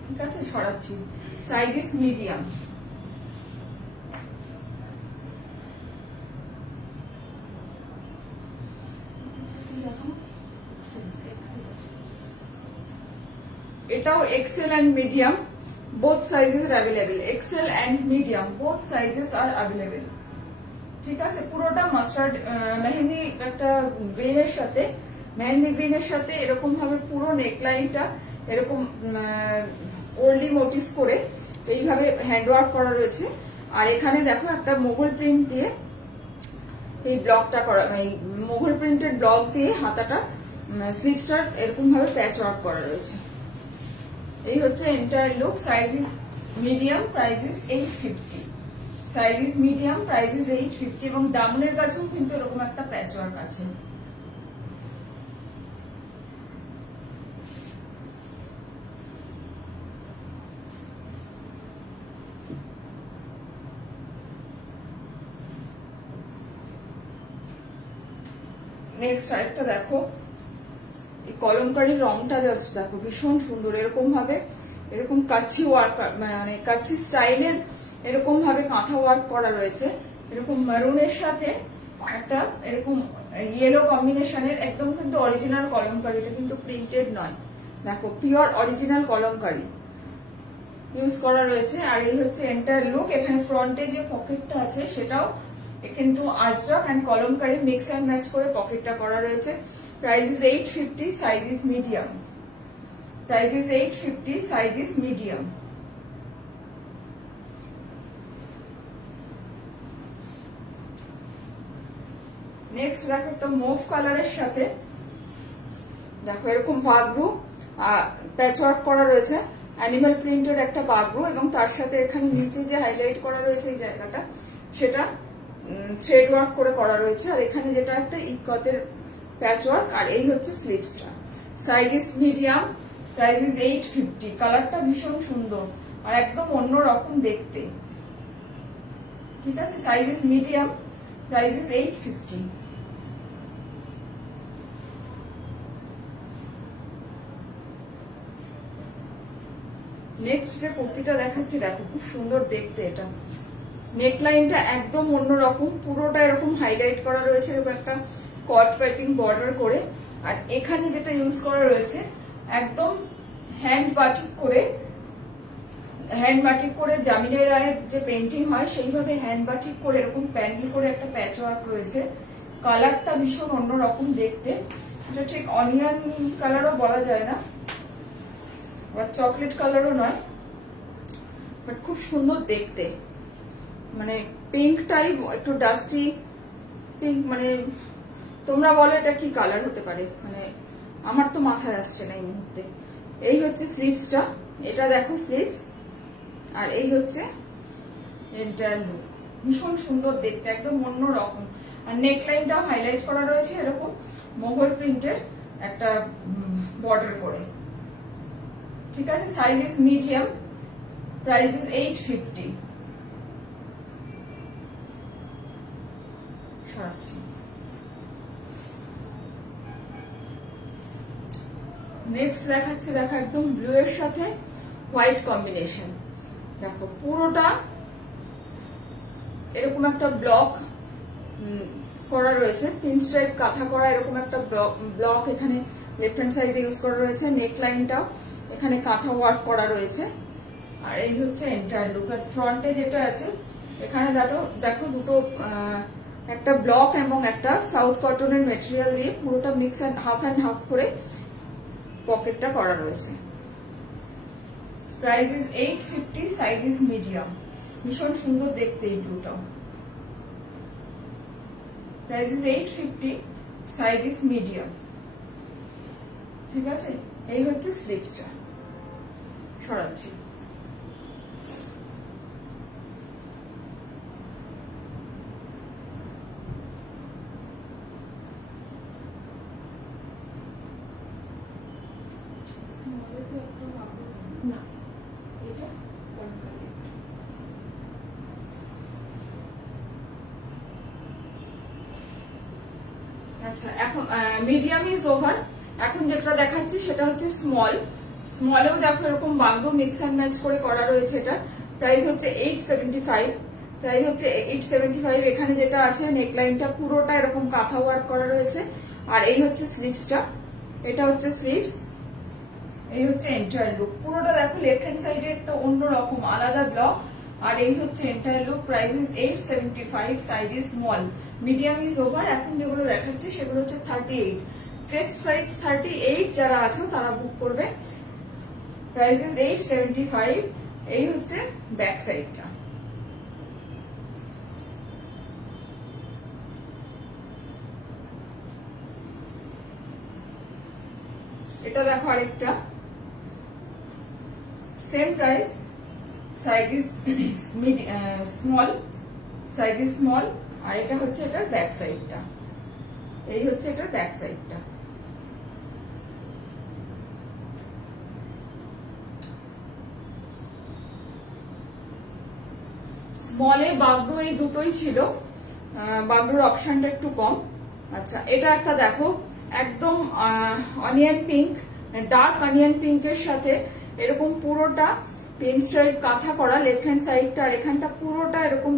ঠিক আছে, সরাচ্ছি। Size is medium. এটাও XL and medium both sizes are available. XL and medium both sizes are available. ঠিক আছে, পুরোটা মাস্টার্ড মেহেন্দি একটা গ্রিনের সাথে, মেহেন্দি গ্রিনের সাথে এরকম ভাবে পুরো নেকলাইনটা এরকম ওল্ডি মোটিভ করে এইভাবে হ্যান্ড ওয়ার্ক করা রয়েছে। আর এখানে দেখো একটা মোগল প্রিন্ট দিয়ে এই ব্লকটা করা, এই মোগল প্রিন্টেড ব্লক দিয়ে হাতাটা স্লিভসটার এরকম ভাবে প্যাচ ওয়ার্ক করা রয়েছে। এই হচ্ছে entire look. Size is medium, price is 850। Size is medium, price is 850। এবং দামনের কাছেও কিন্তু এরকম একটা প্যাচ ওয়ার্ক আছে। নেক্সট আরেকটা দেখো, এই কলমকারীর রংটা জাস্ট দেখো ভীষণ সুন্দর। এরকম ভাবে এরকম কাচ্চি ওয়ার্ক, মানে কাচ্চি স্টাইলের এরকম ভাবে কাঁথা ওয়ার্ক করা রয়েছে। এরকম মেরুনের সাথে একটা এরকম ইয়েলো কম্বিনেশনের, একদম কিন্তু অরিজিনাল কলমকারি, এটা কিন্তু প্রিন্টেড নয়, দেখো পিওর অরিজিনাল কলমকারি ইউজ করা রয়েছে। আর এই হচ্ছে এন্টায়ার লুক। এখানে ফ্রন্টে যে পকেটটা আছে সেটাও কিন্তু Ajrakh and Kalamkari mix and match করে পকেটটা করা রয়েছে। Price is 850, size is medium. Price is 850, size is medium. Next দেখো একটা মুভ কালারের সাথে দেখো এরকম বাগরু প্যাচওয়ার্ক করা রয়েছে, অ্যানিমাল প্রিন্টের একটা বাগরু, এবং তার সাথে এখানে নিচে যে হাইলাইট করা রয়েছে এই জায়গাটা সেটা থ্রেড ওয়ার্ক করে করা রয়েছে। আর এখানে যেটা একটা ইকতের প্যাচওয়ার্ক। আর এই হচ্ছে স্লিভসটা। Size is medium. Price is 850। কালারটা ভীষণ সুন্দর আর একদম অন্যরকম দেখতে, ঠিক আছে। Size is medium. Price is 850। Next যে কুর্তিটা দেখাচ্ছি দেখো খুব সুন্দর দেখতে। এটা নেকলাইনটা একদম অন্যরকম, পুরোটা এরকম হাইলাইট করা রয়েছে, এরকম একটা কট পাইপিং বর্ডার করে। আর এখানে যেটা ইউজ করা রয়েছে একদম হ্যান্ড বাটিক করে জামিনের রায়ের যে পেন্টিং হয় সেইভাবে হ্যান্ড বাটিক করে এরকম প্যানেল করে একটা প্যাচ ওয়ার্ক রয়েছে। কালারটা ভীষণ অন্যরকম দেখতে, এটা ঠিক অনিয়ন কালারও বলা যায় না, চকলেট কালারও নয়, বাট খুব সুন্দর দেখতে। মানে পিঙ্কটাই একটু ডাস্টি পিঙ্ক, মানে তোমরা বলো এটা কি কালার হতে পারে, মানে আমার তো মাথায় আসছে না এই মুহূর্তে। এই হচ্ছে স্লিভসটা, এটা দেখো স্লিভস, আর এই হচ্ছে এন্টায়ার লুক। ভীষণ সুন্দর দেখতে, একদম অন্যরকম। আর নেকলাইনটাও হাইলাইট করা রয়েছে এরকম মোহর প্রিন্টের একটা বর্ডার করে, ঠিক আছে। Size is medium. Price is 850। সরাচ্ছি। নেক্সট দেখাচ্ছে দেখো একদম ব্লু এর সাথে হোয়াইট কম্বিনেশন। দেখো পুরোটা এরকম একটা ব্লক করা রয়েছে, পিন স্ট্রাইপ কাঁথা করা এরকম একটা ব্লক এখানে লেফট হ্যান্ড সাইডে ইউজ করা রয়েছে। নেক লাইনটাও এখানে কাঁথা ওয়ার্ক করা রয়েছে। আর এই হচ্ছে এন্টায়ার লুক। আর ফ্রন্টে যেটা আছে এখানে দেখো দুটো একটা ব্লক এবং একটা সাউথ কটনের মেটেরিয়াল দিয়ে পুরোটা মিক্স অ্যান্ড হাফ করে পকেটটা করা রয়েছে। Price is 850, size is medium. ভীষণ সুন্দর দেখতে এই ব্লুটাও। Price is 850, size is medium, ঠিক আছে। এই হচ্ছে স্লিভসটা। সরাচ্ছি। না এটা আচ্ছা, এখন মিডিয়াম ইজ ওভার। এখন যেটা দেখাচ্ছি সেটা হচ্ছে স্মল। স্মলেও দেখো এরকম বাগডো মিক্স অ্যান্ড ম্যাচ করে করা রয়েছে। এটা প্রাইস হচ্ছে 875। প্রাইস হচ্ছে 875। এখানে যেটা আছে নেকলাইনটা পুরোটা এরকম কাঁথা ওয়ার্ক করা রয়েছে। আর এই হচ্ছে স্লিভসটা, এটা হচ্ছে স্লিভস। এই হচ্ছে এন্টায়ার লুক। পুরোটা দেখো লেফট হ্যান্ড সাইডে একটা অন্যরকম আলাদা ব্লক। আর এই হচ্ছে entire look. Price is 875, size is small. Medium is over. এখন যেগুলো দেখাচ্ছি সেগুলো হচ্ছে 38। চেস্ট সাইজ 38 যারা আছো তারা বুক করবে। Price is 875। এই হচ্ছে ব্যাক সাইডটা। এটা দেখো আরেকটা, same price, size is small, size is small. আর এটা হচ্ছে এটার ব্যাক সাইডটা। এই হচ্ছে এটার ব্যাক সাইডটা। স্মলে বাগডো এই দুটোই ছিল, বাগডোর অপশনটা একটু কম। আচ্ছা, এটা একটা দেখো একদম অনিয়ন পিঙ্ক, ডার্ক অনিয়ন পিঙ্কের সাথে এরকম পুরোটা পিন স্ট্রাইপ কাঁথা করা, লেফট হ্যান্ড সাইডটা আর এখানটা পুরোটা এরকম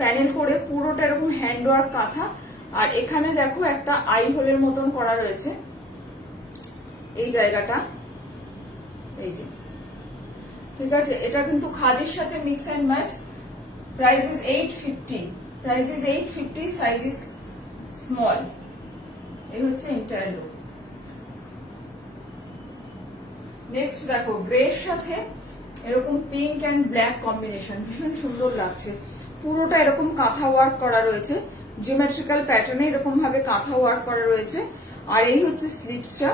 প্যানেল করে পুরোটা এরকম হ্যান্ড ওয়ার্ক কাঁথা। আর এখানে দেখো একটা আই হোলের মতন করা রয়েছে এই জায়গাটা, এই যে, ঠিক আছে। এটা কিন্তু খাদির সাথে mix and match. Price is 850, price is 850, size is small. এই হচ্ছে এন্টায়ার লুক। নেক্সট দেখো গ্রের সাথে এরকম পিঙ্ক অ্যান্ড ব্ল্যাক কম্বিনেশন, ভীষণ সুন্দর লাগছে। পুরোটা এরকম কাঁথা ওয়ার্ক করা রয়েছে, জিওমেট্রিক্যাল প্যাটার্নে এরকম ভাবে কাঁথা ওয়ার্ক করা রয়েছে। আর এই হচ্ছে স্লিভসটা,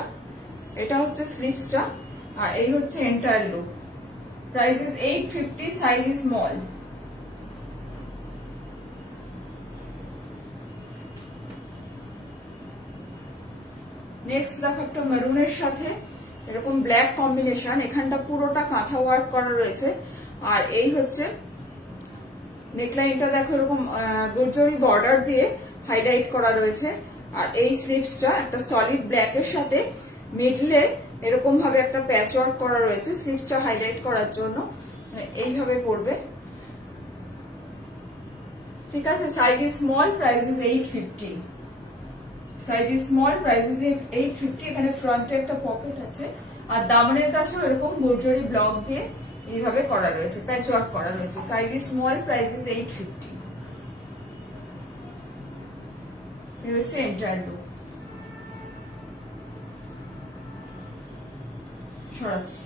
এটা হচ্ছে স্লিভসটা, আর এই হচ্ছে entire look. Price is 850, size is small. Next দেখো একটা মেরুনের সাথে এরকম ব্ল্যাক কম্বিনেশন, এখানটা পুরোটা কাঁথা ওয়ার্ক করা রয়েছে। আর এই হচ্ছে নেকলাইনটা দেখো এরকম গুরজরি বর্ডার দিয়ে হাইলাইট করা রয়েছে। আর এই স্লিভসটা একটা সলিড ব্ল্যাকের সাথে মিডলে এরকম ভাবে একটা প্যাচ ওয়ার্ক করা রয়েছে স্লিভসটা হাইলাইট করার জন্য, এইভাবে পড়বে, ঠিক আছে। Size is small, price is 850, size is small, price is 850। এখানে ফ্রন্টে একটা পকেট আছে আর দামনের কাছেও এরকম গুরজরি ব্লক দিয়ে এইভাবে করা রয়েছে, প্যাচ ওয়ার্ক করা রয়েছে। Size is small, price is 850। এই হচ্ছে এন্টায়ার লুক। সরাচ্ছি।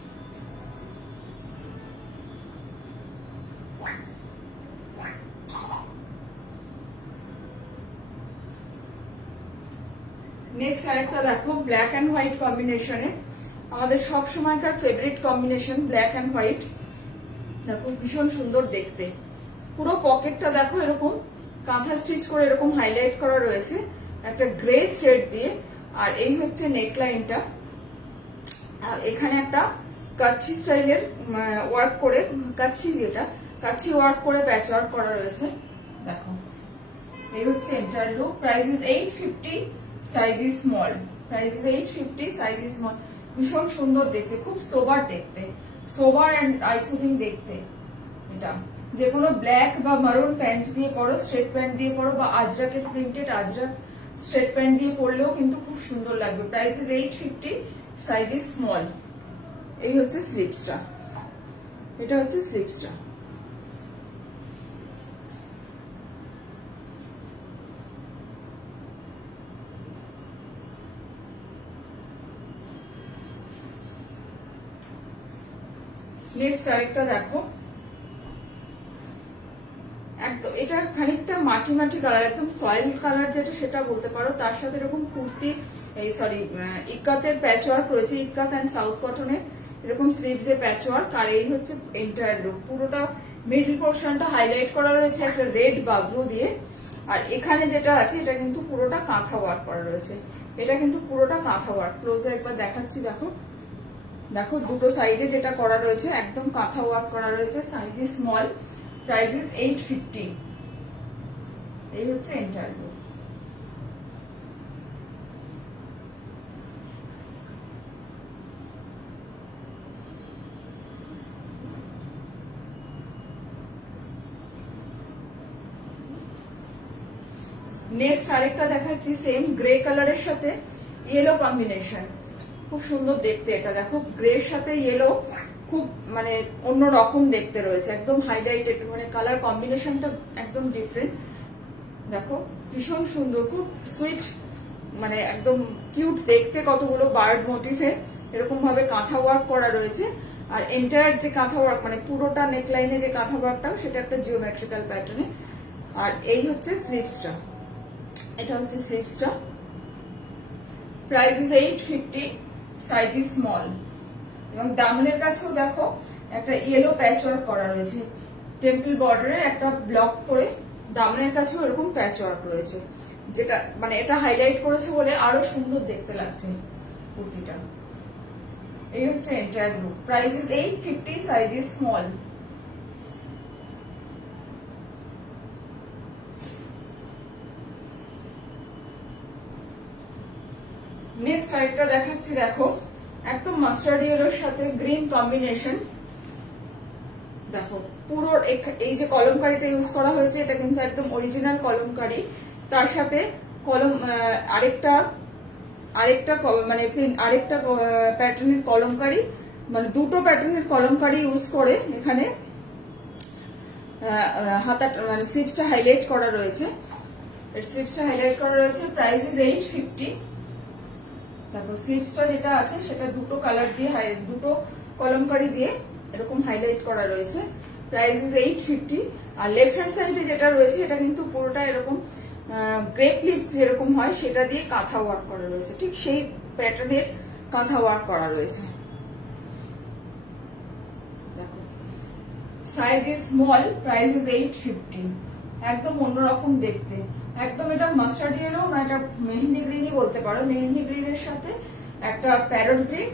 নেক্সট আরেকটা দেখো ব্ল্যাক অ্যান্ড হোয়াইট কম্বিনেশনে, আমাদের সব সময়কার favourite combination black and white. দেখো ভীষণ সুন্দর দেখতে, পুরো পকেটটা দেখো এরকম কাঁথা স্টিচ করে এরকম হাইলাইট করা রয়েছে একটা গ্রে থ্রেড দিয়ে। আর এই হচ্ছে নেকলাইনটা, আর এখানে একটা কাচ্ছি স্টাইলের ওয়ার্ক করে, কাচ্ছি যেটা কাচ্ছি ওয়ার্ক করে প্যাচ ওয়ার্ক করা রয়েছে, দেখো। এই হচ্ছে entire look. Price is 850, size is small, price is 850, size is small. ভীষণ সুন্দর দেখতে, খুব সোবার দেখতে, সোবার অ্যান্ড আইসুদিং দেখতে। এটা যে কোনো ব্ল্যাক বা মারুন প্যান্ট দিয়ে পরো, স্ট্রেট প্যান্ট দিয়ে পরো, বা আজরাকের প্রিন্টেড আজরাক স্ট্রেট প্যান্ট দিয়ে পরলেও কিন্তু খুব সুন্দর লাগবে। Price is 850, size is small. এই হচ্ছে স্লিভসটা, এটা হচ্ছে স্লিভসটা। নেক্সট আরেকটা দেখো, একদম এটা খানিকটা মাটি মাটি কালার, একদম সয়েল কালার যেটা সেটা বলতে পারো। তার সাথে এরকম কুর্তি, এই সরি ইক্কাতের প্যাচ ওয়ার্ক রয়েছে, ইক্কাত অ্যান্ড সাউথ কটনের এরকম স্লিভস এ প্যাচ ওয়ার্ক। আর এই হচ্ছে এন্টায়ার লুক, পুরোটা মিডল পোর্শনটা হাইলাইট করা রয়েছে একটা রেড বাগরু দিয়ে। আর এখানে যেটা আছে এটা কিন্তু পুরোটা কাঁথা ওয়ার্ক করা রয়েছে, এটা কিন্তু পুরোটা কাঁথা ওয়ার্ক। ক্লোজে একবার দেখাচ্ছি, দেখো দেখো দুটো সাইডে যেটা করা রয়েছে একদম কাঁথা ওয়ার্ক করা রয়েছে। Size is small, price is 850। এই হচ্ছে এন্টায়ার লুক। নেক্সট আরেকটা দেখাচ্ছি, সেম গ্রে কালারের সাথে ইয়েলো কম্বিনেশন, খুব সুন্দর দেখতে। এটা দেখো গ্রের সাথে ইয়েলো, খুব মানে অন্য রকম দেখতে রয়েছে, একদম হাইলাইটেড, মানে কালার কম্বিনেশনটা একদম ডিফারেন্ট। দেখো ভীষণ সুন্দর, খুব সুইট, মানে একদম কিউট দেখতে। কতগুলো বার্ড মোটিভে এরকম ভাবে কাঁথা ওয়ার্ক করা রয়েছে। আর এন্টায়ার যে কাঁথা ওয়ার্ক, মানে পুরোটা নেকলাইনে যে কাঁথা ওয়ার্কটা সেটা একটা জিওমেট্রিক্যাল প্যাটার্নে। আর এই হচ্ছে স্লিভসটা, এটা হচ্ছে স্লিভসটা। Price is 850, size is small. এবং দামনের কাছেও দেখো একটা ইয়েলো প্যাচ ওয়ার্ক করা রয়েছে, টেম্পল বর্ডারে একটা ব্লক করে দামনের কাছেও এরকম প্যাচ ওয়ার্ক রয়েছে, যেটা মানে এটা হাইলাইট করেছে বলে আরো সুন্দর দেখতে লাগছে কুর্তিটা। এই হচ্ছে entire look. Price is 850, size is small. Next আরেকটা দেখাচ্ছি, দেখো একদম মাস্টার্ড ইয়েলোর সাথে গ্রিন কম্বিনেশন। দেখো পুরো এই যে কলমকারিটা ইউজ করা হয়েছে এটা কিন্তু একদম অরিজিনাল কলমকারি, তার সাথে কলম আরেকটা মানে আরেকটা প্যাটার্নের কলমকারি, মানে দুটো প্যাটার্নের কলমকারি ইউজ করে এখানে হাতা মানে স্লিভসটা হাইলাইট করা রয়েছে। স্লিভসটা হাইলাইট করা রয়েছে, প্রাইস ইজ 850। দেখো স্লিভসটা যেটা আছে সেটা দুটো কালার দিয়ে দুটো কলমকারি দিয়ে এরকম হাইলাইট করা রয়েছে, প্রাইস ইজ 850। আর লেফট হ্যান্ড সাইডে যেটা রয়েছে এটা কিন্তু পুরোটা এরকম গ্রেপ লিপস যেরকম হয় সেটা দিয়ে কাঁথা ওয়ার্ক করা রয়েছে, ঠিক সেই প্যাটার্নের কাঁথা ওয়ার্ক করা রয়েছে। দেখো size is small, price is 850। একদম অন্যরকম দেখতে, একদম এটা মাস্টার্ড ইয়েলো না, এটা মেহেন্দি গ্রিনই বলতে পারো। মেহেন্দি গ্রিনের সাথে একটা প্যারট গ্রিন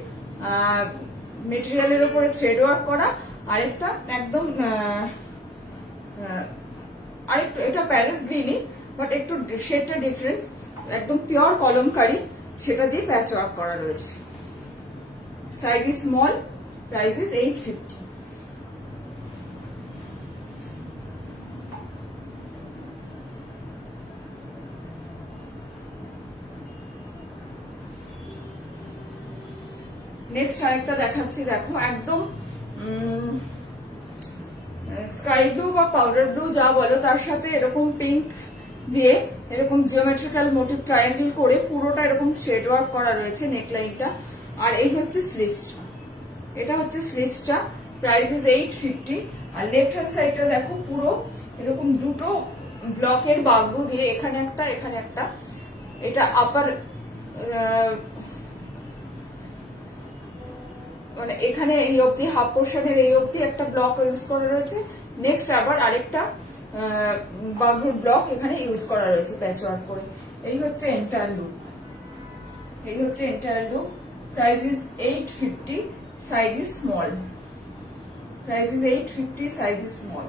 মেটেরিয়ালের উপরে থ্রেড ওয়ার্ক করা, আরেকটা একদম আরেকটু এটা প্যারট গ্রিনই বাট একটু শেডটা ডিফারেন্ট, একদম পিওর কলমকারি, সেটা দিয়ে প্যাচ ওয়ার্ক করা রয়েছে। Size is small, price is 850। Next আরেকটা দেখাচ্ছি। দেখো একদম স্কাই ব্লু বা পাউডার ব্লু যা বলো তার সাথে এরকম পিঙ্ক দিয়ে এরকম জিওমেট্রিক্যাল মোটিভ ট্রায়াঙ্গেল করে পুরোটা এরকম থ্রেড ওয়ার্ক করা রয়েছে নেকলাইনটা। আর এই হচ্ছে স্লিভসটা, এটা হচ্ছে স্লিভসটা, প্রাইস ইজ 850। আর লেফট হ্যান্ড সাইডটা দেখো পুরো এরকম দুটো ব্লকের বাগরু দিয়ে এখানে একটা এখানে একটা, এটা আপার মানে এখানে এই অবধি হাফ পোর্শনের এই অবধি একটা ব্লক ইউজ করা রয়েছে, নেক্সট আবার আরেকটা বাগরুর ব্লক এখানে ইউজ করা রয়েছে প্যাচ ওয়ার্ক করে। এই হচ্ছে এন্টায়ার লুক, এই হচ্ছে entire look. Price is 850, size is small. Price is 850, size is small.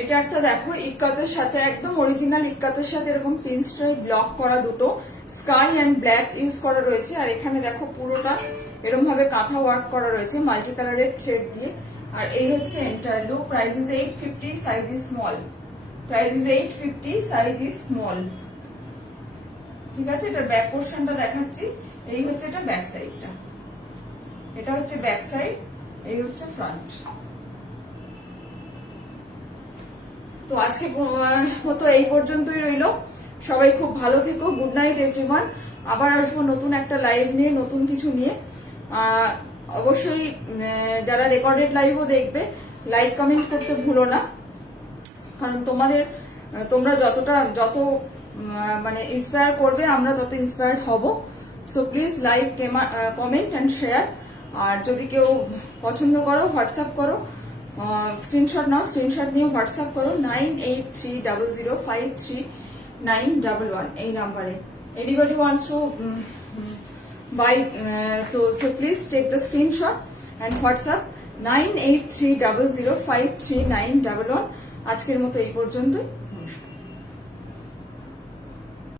এটা একটা দেখো ইক্কাতের সাথে একদম অরিজিনাল ইক্কাতের সাথে এরকম পিন স্ট্রাইপ ব্লক করা দুটো স্কাই এন্ড ব্ল্যাক ইউজ করা রয়েছে। আর এখানে দেখো পুরোটা এরকম ভাবে কাঁথা ওয়ার্ক করা রয়েছে মাল্টি কালারের থ্রেড দিয়ে। আর এই হচ্ছে entire look, price is 850, size is small. Price is 850, size is small. ঠিক আছে, এটার ব্যাক পোর্শনটা দেখাচ্ছি। এই হচ্ছে এটা ব্যাক সাইডটা, এটা হচ্ছে ব্যাক সাইড, এই হচ্ছে ফ্রন্ট। তো আজকে মতো এই পর্যন্তই রইল। সবাই খুব ভালো থেকো, গুড নাইট এভরিওয়ান। আবার আসবো নতুন একটা লাইভ নিয়ে, নতুন কিছু নিয়ে। অবশ্যই যারা রেকর্ডেড লাইভও দেখবে লাইক কমেন্ট করতে ভুলো না, কারণ তোমরা যত মানে ইন্সপায়ার করবে আমরা তত ইন্সপায়ার্ড হব। So please like comment and share. আর যদি কেউ পছন্দ করো হোয়াটসঅ্যাপ করো, স্ক্রিনশট নাও, স্ক্রিনশট নিয়ে হোয়াটসঅ্যাপ করো 9830053911 এই নাম্বারে। Anybody wants to buy, so please take the screenshot and WhatsApp 9830053911। আজকের মতো এই পর্যন্তই।